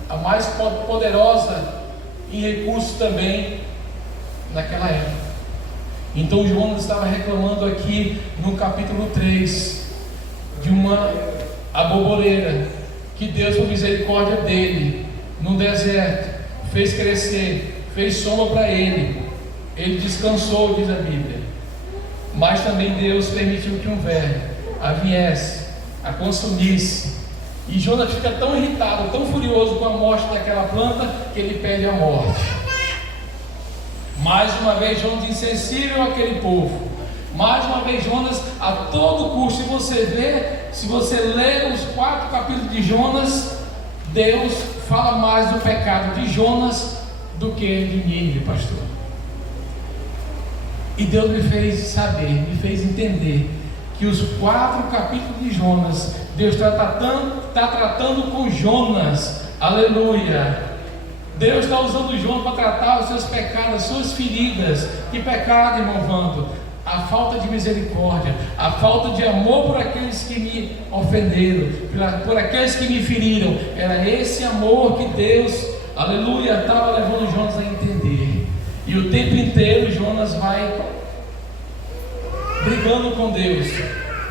a mais poderosa em recursos também naquela época. Então Jonas estava reclamando aqui no capítulo 3 de uma aboboreira que Deus, por misericórdia dele, no deserto, fez crescer, fez sombra para ele, ele descansou, diz a Bíblia. Mas também Deus permitiu que um verme a viesse, a consumisse. E Jonas fica tão irritado, tão furioso com a morte daquela planta, que ele pede a morte. Mais uma vez Jonas insensível àquele povo. Mais uma vez Jonas a todo custo. Se você ler os 4 capítulos de Jonas, Deus fala mais do pecado de Jonas do que de Nínive, pastor. E Deus me fez saber, me fez entender que os 4 capítulos de Jonas, Deus está tratando com Jonas, aleluia. Deus está usando Jonas para tratar os seus pecados, as suas feridas. Que pecado, irmão Vando? A falta de misericórdia, a falta de amor por aqueles que me ofenderam, por aqueles que me feriram. Era esse amor que Deus, aleluia, estava levando Jonas a entender. E o tempo inteiro Jonas vai brigando com Deus,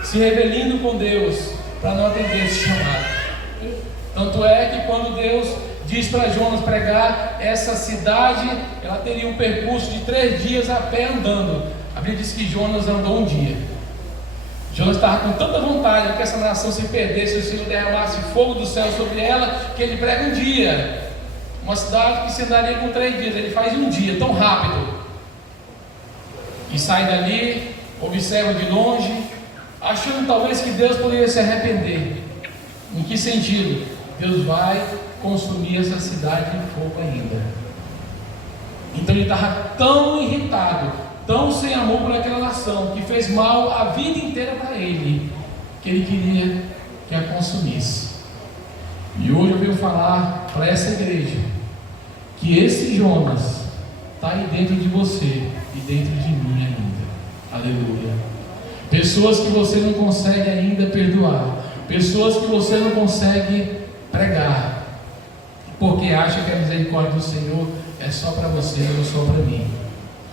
se rebelando com Deus, para não atender esse chamado. Tanto é que quando Deus diz para Jonas pregar, essa cidade, ela teria um percurso de 3 dias a pé andando. A Bíblia diz que Jonas andou um dia. Jonas estava com tanta vontade que essa nação se perdesse, o Senhor derramasse fogo do céu sobre ela, que ele prega um dia. Uma cidade que se andaria com 3 dias, ele faz um dia, tão rápido. E sai dali, observa de longe, achando talvez que Deus poderia se arrepender. Em que sentido? Deus vai consumir essa cidade em fogo ainda. Então ele estava tão irritado, tão sem amor por aquela nação, que fez mal a vida inteira para ele, que ele queria que a consumisse. E hoje eu venho falar para essa igreja que esse Jonas está aí dentro de você e dentro de mim ainda. Aleluia. Pessoas que você não consegue ainda perdoar, pessoas que você não consegue pregar, porque acha que a misericórdia do Senhor é só para você e não só para mim.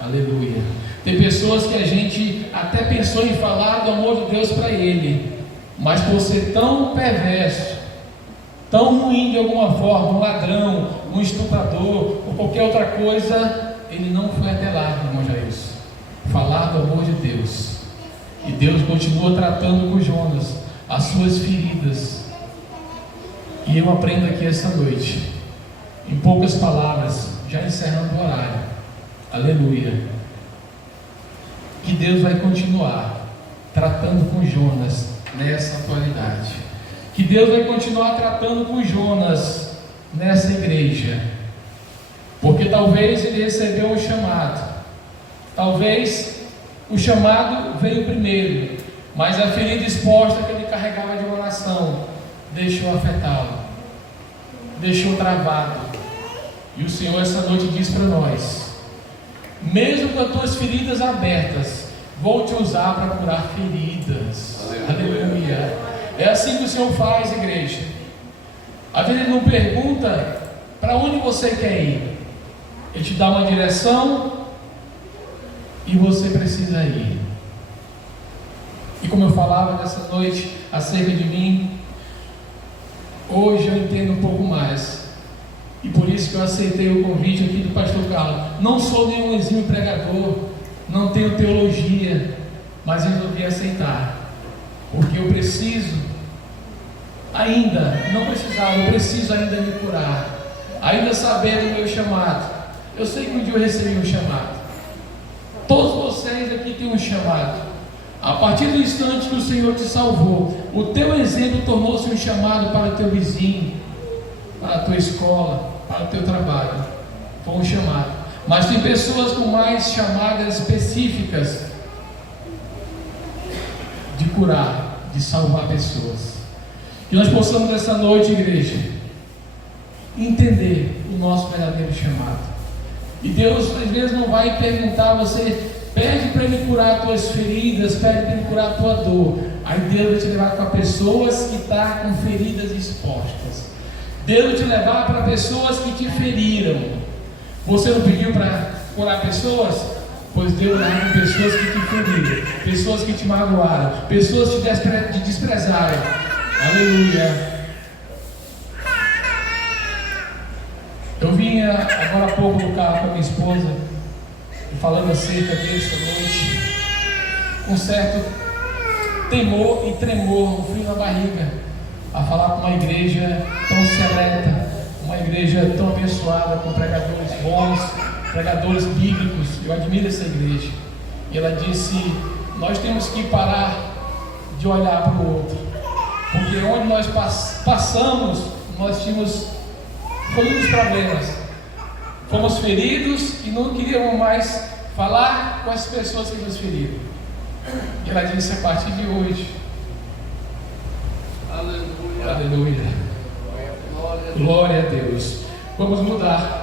Aleluia. Tem pessoas que a gente até pensou em falar do amor de Deus para ele, mas por ser tão perverso, tão ruim de alguma forma, um ladrão, um estuprador ou qualquer outra coisa, ele não foi até lá, irmão Jairus, falar do amor de Deus. E Deus continua tratando com Jonas as suas feridas. E eu aprendo aqui essa noite, em poucas palavras, já encerrando o horário, aleluia, que Deus vai continuar tratando com Jonas nessa atualidade, que Deus vai continuar tratando com Jonas nessa igreja, porque talvez ele recebeu um chamado, talvez o chamado veio primeiro, mas a ferida exposta que ele carregava de oração deixou afetá-lo, deixou travado. E o Senhor essa noite diz para nós: mesmo com as tuas feridas abertas, vou te usar para curar feridas. Aleluia. É assim que o Senhor faz, igreja. Às vezes Ele não pergunta para onde você quer ir, Ele te dá uma direção e você precisa ir. E como eu falava nessa noite acerca de mim, hoje eu entendo um pouco mais, e por isso que eu aceitei o convite aqui do pastor Carlos. Não sou nenhum exímio pregador, não tenho teologia, mas resolvi aceitar, porque eu preciso ainda, não precisava, eu preciso ainda me curar, ainda saber do meu chamado. Eu sei que um dia eu recebi um chamado, todos vocês aqui têm um chamado. A partir do instante que o Senhor te salvou, o teu exemplo tornou-se um chamado para o teu vizinho, para a tua escola, para o teu trabalho. Foi um chamado. Mas tem pessoas com mais chamadas específicas de curar, de salvar pessoas. Que nós possamos nessa noite, igreja, entender o nosso verdadeiro chamado. E Deus às vezes não vai perguntar a você: pede para Ele curar as tuas feridas, pede para Ele curar a tua dor. Aí Deus vai te levar para pessoas que estão com feridas expostas. Deus vai te levar para pessoas que te feriram. Você não pediu para curar pessoas? Pois Deus vai com pessoas que te feriram, pessoas que te magoaram, pessoas que te desprezaram. Aleluia. Eu vinha agora há pouco no carro com a minha esposa, falando acerca dessa noite, com certo temor e tremor, um frio na barriga, a falar com uma igreja tão seleta, uma igreja tão abençoada, com pregadores bons, pregadores bíblicos. Eu admiro essa igreja. E ela disse: nós temos que parar de olhar para o outro, porque onde nós passamos, nós tínhamos muitos problemas, fomos feridos e não queríamos mais falar com as pessoas que nos feriram. E ela disse: a partir de hoje, aleluia, aleluia, glória a Deus, vamos mudar.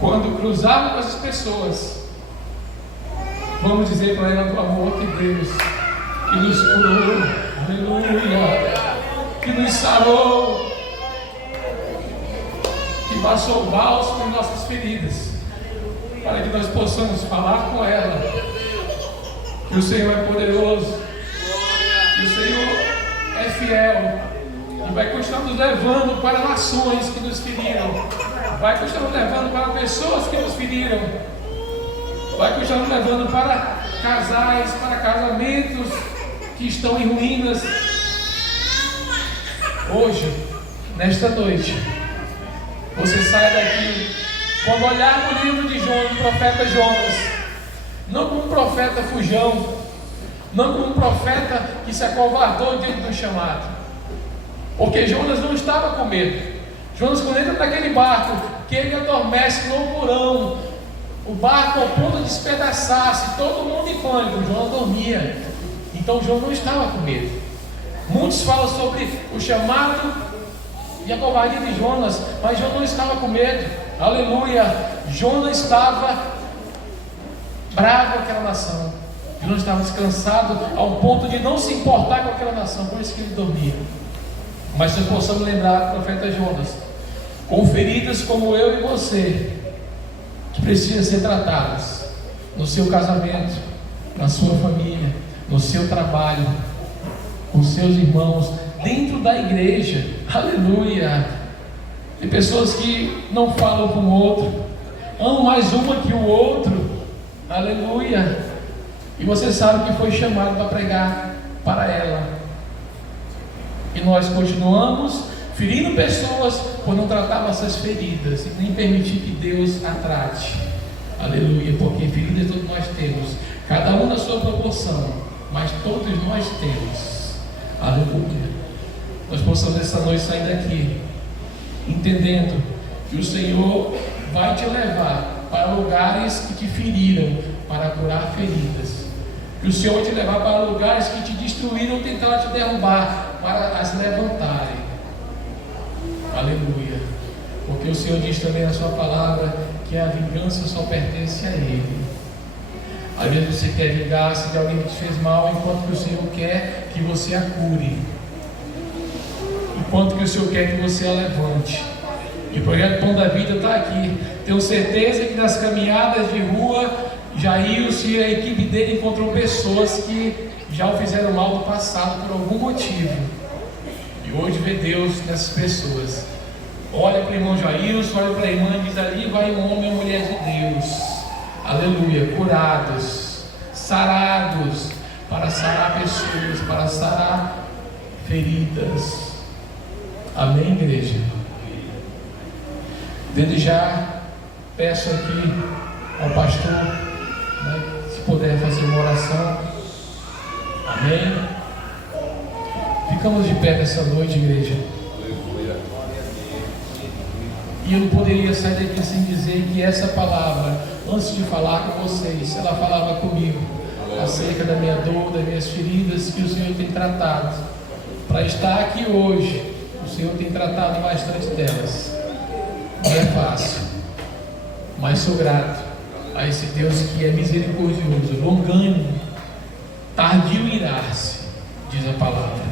Quando cruzarmos com essas pessoas, vamos dizer para ela do amor de Deus, que nos curou, aleluia, que nos sarou, que passou o bálsamo em nossas feridas, para que nós possamos falar com ela que o Senhor é poderoso, que o Senhor é fiel e vai continuar nos levando para nações que nos feriram, vai continuar nos levando para pessoas que nos feriram, vai continuar nos levando para casais, para casamentos que estão em ruínas. Hoje, nesta noite, você sai daqui, quando olhar no livro de Jonas, do profeta Jonas, não como um profeta fujão, não como um profeta que se acovardou diante do chamado, porque Jonas não estava com medo. Jonas, quando entra naquele barco, que ele adormece no porão, o barco ao ponto de despedaçar-se, todo mundo em pânico. Jonas dormia, então Jonas não estava com medo. Muitos falam sobre o chamado e a covardia de Jonas, mas Jonas não estava com medo. Aleluia! Jonas estava bravo com aquela nação. Jonas estava descansado ao ponto de não se importar com aquela nação, por isso que ele dormia. Mas nós possamos lembrar do profeta Jonas, com feridas como eu e você, que precisam ser tratadas no seu casamento, na sua família, no seu trabalho, com seus irmãos, dentro da igreja. Aleluia! Tem pessoas que não falam com o outro, amam mais uma que o outro. Aleluia! E você sabe que foi chamado para pregar para ela, e nós continuamos ferindo pessoas por não tratar nossas feridas e nem permitir que Deus a trate. Aleluia! Porque feridas todos nós temos, cada um na sua proporção, mas todos nós temos. Aleluia! Nós possamos essa noite sair daqui entendendo que o Senhor vai te levar para lugares que te feriram, para curar feridas. Que o Senhor vai te levar para lugares que te destruíram, tentaram te derrubar, para as levantarem. Aleluia! Porque o Senhor diz também na sua palavra que a vingança só pertence a Ele. Às vezes você quer vingar-se de alguém que te fez mal, enquanto que o Senhor quer que você a cure, enquanto que o Senhor quer que você a levante. E o projeto Pão da Vida está aqui. Tenho certeza que nas caminhadas de rua, Jailson e a equipe dele encontrou pessoas que já o fizeram mal no passado por algum motivo, e hoje vê Deus nessas pessoas. Olha para o irmão Jailson, olha para a irmã e diz: ali vai um homem e uma mulher de Deus. Aleluia! Curados, sarados, para sarar pessoas, para sarar feridas. Amém, igreja? Desde já peço aqui ao pastor, se puder fazer uma oração. Amém? Ficamos de pé nessa noite, igreja. E eu não poderia sair daqui sem dizer que essa palavra, antes de falar com vocês, ela falava comigo acerca da minha dor, das minhas feridas, que o Senhor tem tratado. Para estar aqui hoje, o Senhor tem tratado bastante delas. Não é fácil, mas sou grato a esse Deus que é misericordioso, longânimo, tardio em irar-se, diz a palavra.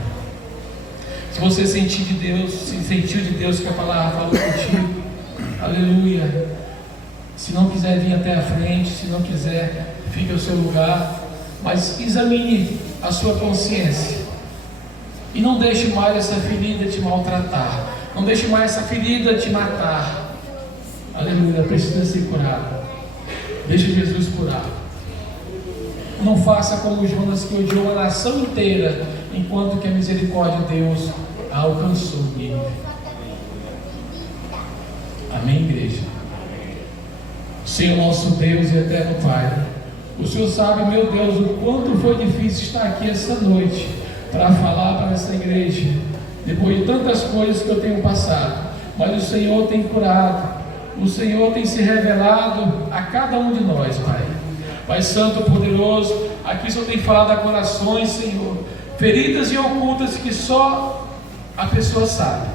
Se você sentiu de Deus que a palavra falou contigo, aleluia. Se não quiser vir até a frente, se não quiser, fique ao seu lugar, mas examine a sua consciência e não deixe mais essa ferida te maltratar, não deixe mais essa ferida te matar. Aleluia, precisa ser curado. Deixa Jesus curar. Não faça como Jonas, que odiou a nação inteira, enquanto que a misericórdia de Deus a alcançou. Amém, igreja? Senhor nosso Deus e eterno Pai, o Senhor sabe, meu Deus, o quanto foi difícil estar aqui essa noite para falar para essa igreja, depois de tantas coisas que eu tenho passado, mas o Senhor tem curado, o Senhor tem se revelado a cada um de nós, Pai. Pai Santo, poderoso, aqui o Senhor tem falado a corações, Senhor, feridas e ocultas que só a pessoa sabe,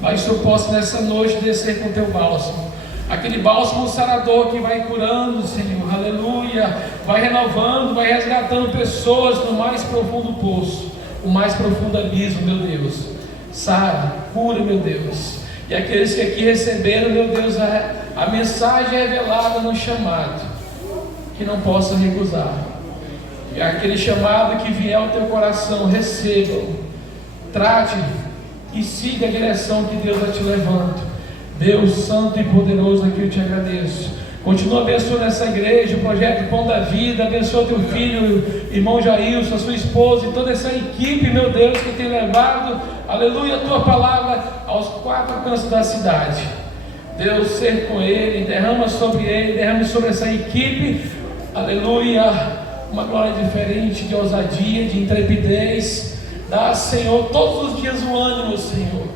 mas que eu possa nessa noite descer com o teu bálsamo, aquele bálsamo sarador que vai curando, Senhor, aleluia, vai renovando, vai resgatando pessoas no mais profundo poço, o mais profundo abismo, meu Deus. Sabe, cura, meu Deus. E aqueles que aqui receberam, meu Deus, a mensagem revelada no chamado, que não possam recusar. E aquele chamado que vier ao teu coração, recebam, trate e siga a direção que Deus vai te levando. Deus santo e poderoso, aqui eu te agradeço. Continua abençoando essa igreja, o projeto Pão da Vida. Abençoa teu filho, irmão Jailson, a sua esposa e toda essa equipe, meu Deus, que tem levado, aleluia, a tua palavra aos 4 cantos da cidade. Deus, ser com ele, derrama sobre ele, derrama sobre essa equipe, aleluia, uma glória diferente, de ousadia, de intrepidez. Dá, Senhor, todos os dias o ânimo, Senhor,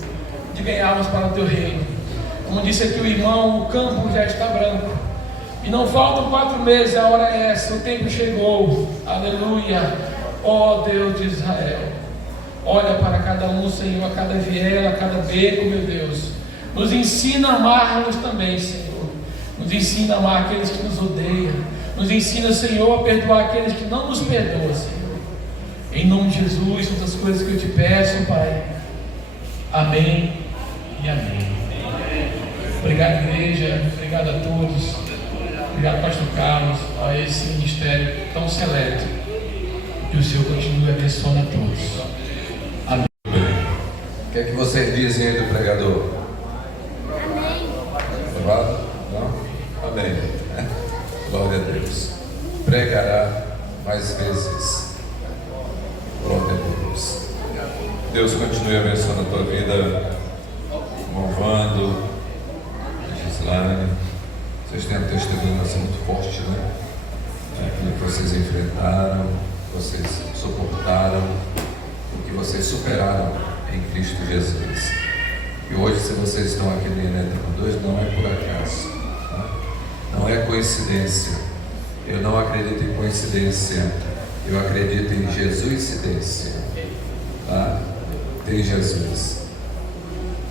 de ganharmos para o teu reino. Como disse aqui o irmão, o campo já está branco. E não faltam 4 meses, a hora é essa, o tempo chegou. Aleluia. Ó Deus de Israel. Olha para cada um, Senhor, a cada viela, a cada beco, meu Deus. Nos ensina a amar-nos também, Senhor. Nos ensina a amar aqueles que nos odeiam. Nos ensina, Senhor, a perdoar aqueles que não nos perdoam, Senhor. Em nome de Jesus, outras coisas que eu te peço, Pai. Amém e amém. Obrigado, igreja. Obrigado a todos. Obrigado, pastor Carlos, a esse ministério tão seleto. Que o Senhor continue abençoando a todos. Amém. O que é que vocês dizem aí do pregador? Amém. Aprovado? Não? Amém. Glória a Deus. Pregará mais vezes. Glória a Deus. Deus continue abençoando a tua vida, louvando, Gislaine. Vocês têm um testemunho muito forte, né? Aquilo que vocês enfrentaram, que vocês suportaram, o que vocês superaram em Cristo Jesus. E hoje, se vocês estão aqui no Enétrico 2, não é por acaso, tá? Não é coincidência. Eu não acredito em coincidência. Eu acredito em Jesuscidência, tá? Tem Jesus.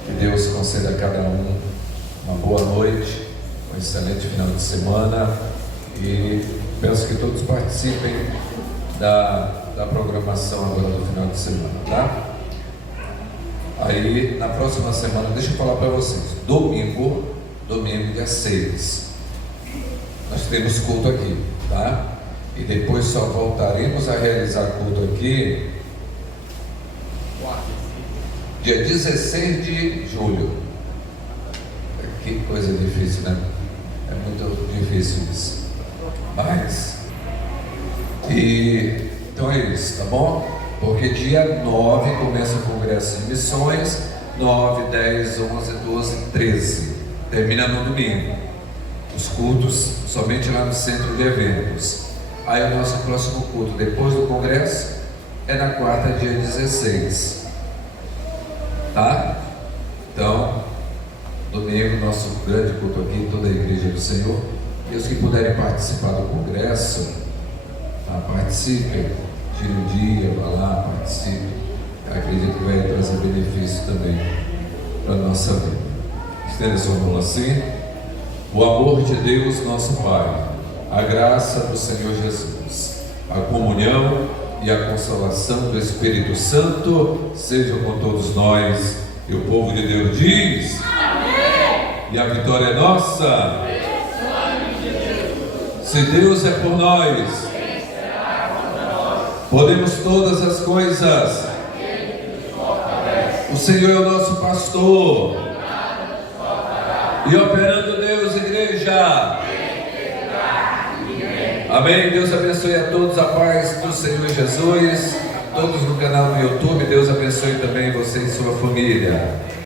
Que Deus conceda a cada um uma boa noite, um excelente final de semana, e peço que todos participem da programação agora do final de semana, tá? Aí na próxima semana, deixa eu falar para vocês, domingo dia 6, nós temos culto aqui, tá? E depois só voltaremos a realizar culto aqui dia 16 de julho. Que coisa difícil, né? É muito difícil isso. Mas, então é isso, tá bom? Porque dia 9 começa o Congresso de Missões, 9, 10, 11, 12, 13. Termina no domingo. Os cultos somente lá no centro de eventos. Aí o nosso próximo culto, depois do Congresso, é na quarta, dia 16. Tá? Então, domingo, nosso grande culto aqui, toda a Igreja do Senhor. E os que puderem participar do Congresso, tá? Participem, tire um dia, vá lá, participe. Eu acredito que vai trazer benefício também para a nossa vida. Estenda sua mão assim. O amor de Deus, nosso Pai, a graça do Senhor Jesus, a comunhão e a consolação do Espírito Santo sejam com todos nós. E o povo de Deus diz: amém! E a vitória é nossa. Se Deus é por nós, podemos todas as coisas. O Senhor é o nosso pastor. E operando Deus, igreja. Amém. Deus abençoe a todos, a paz do Senhor Jesus. Todos no canal do YouTube, Deus abençoe também você e sua família.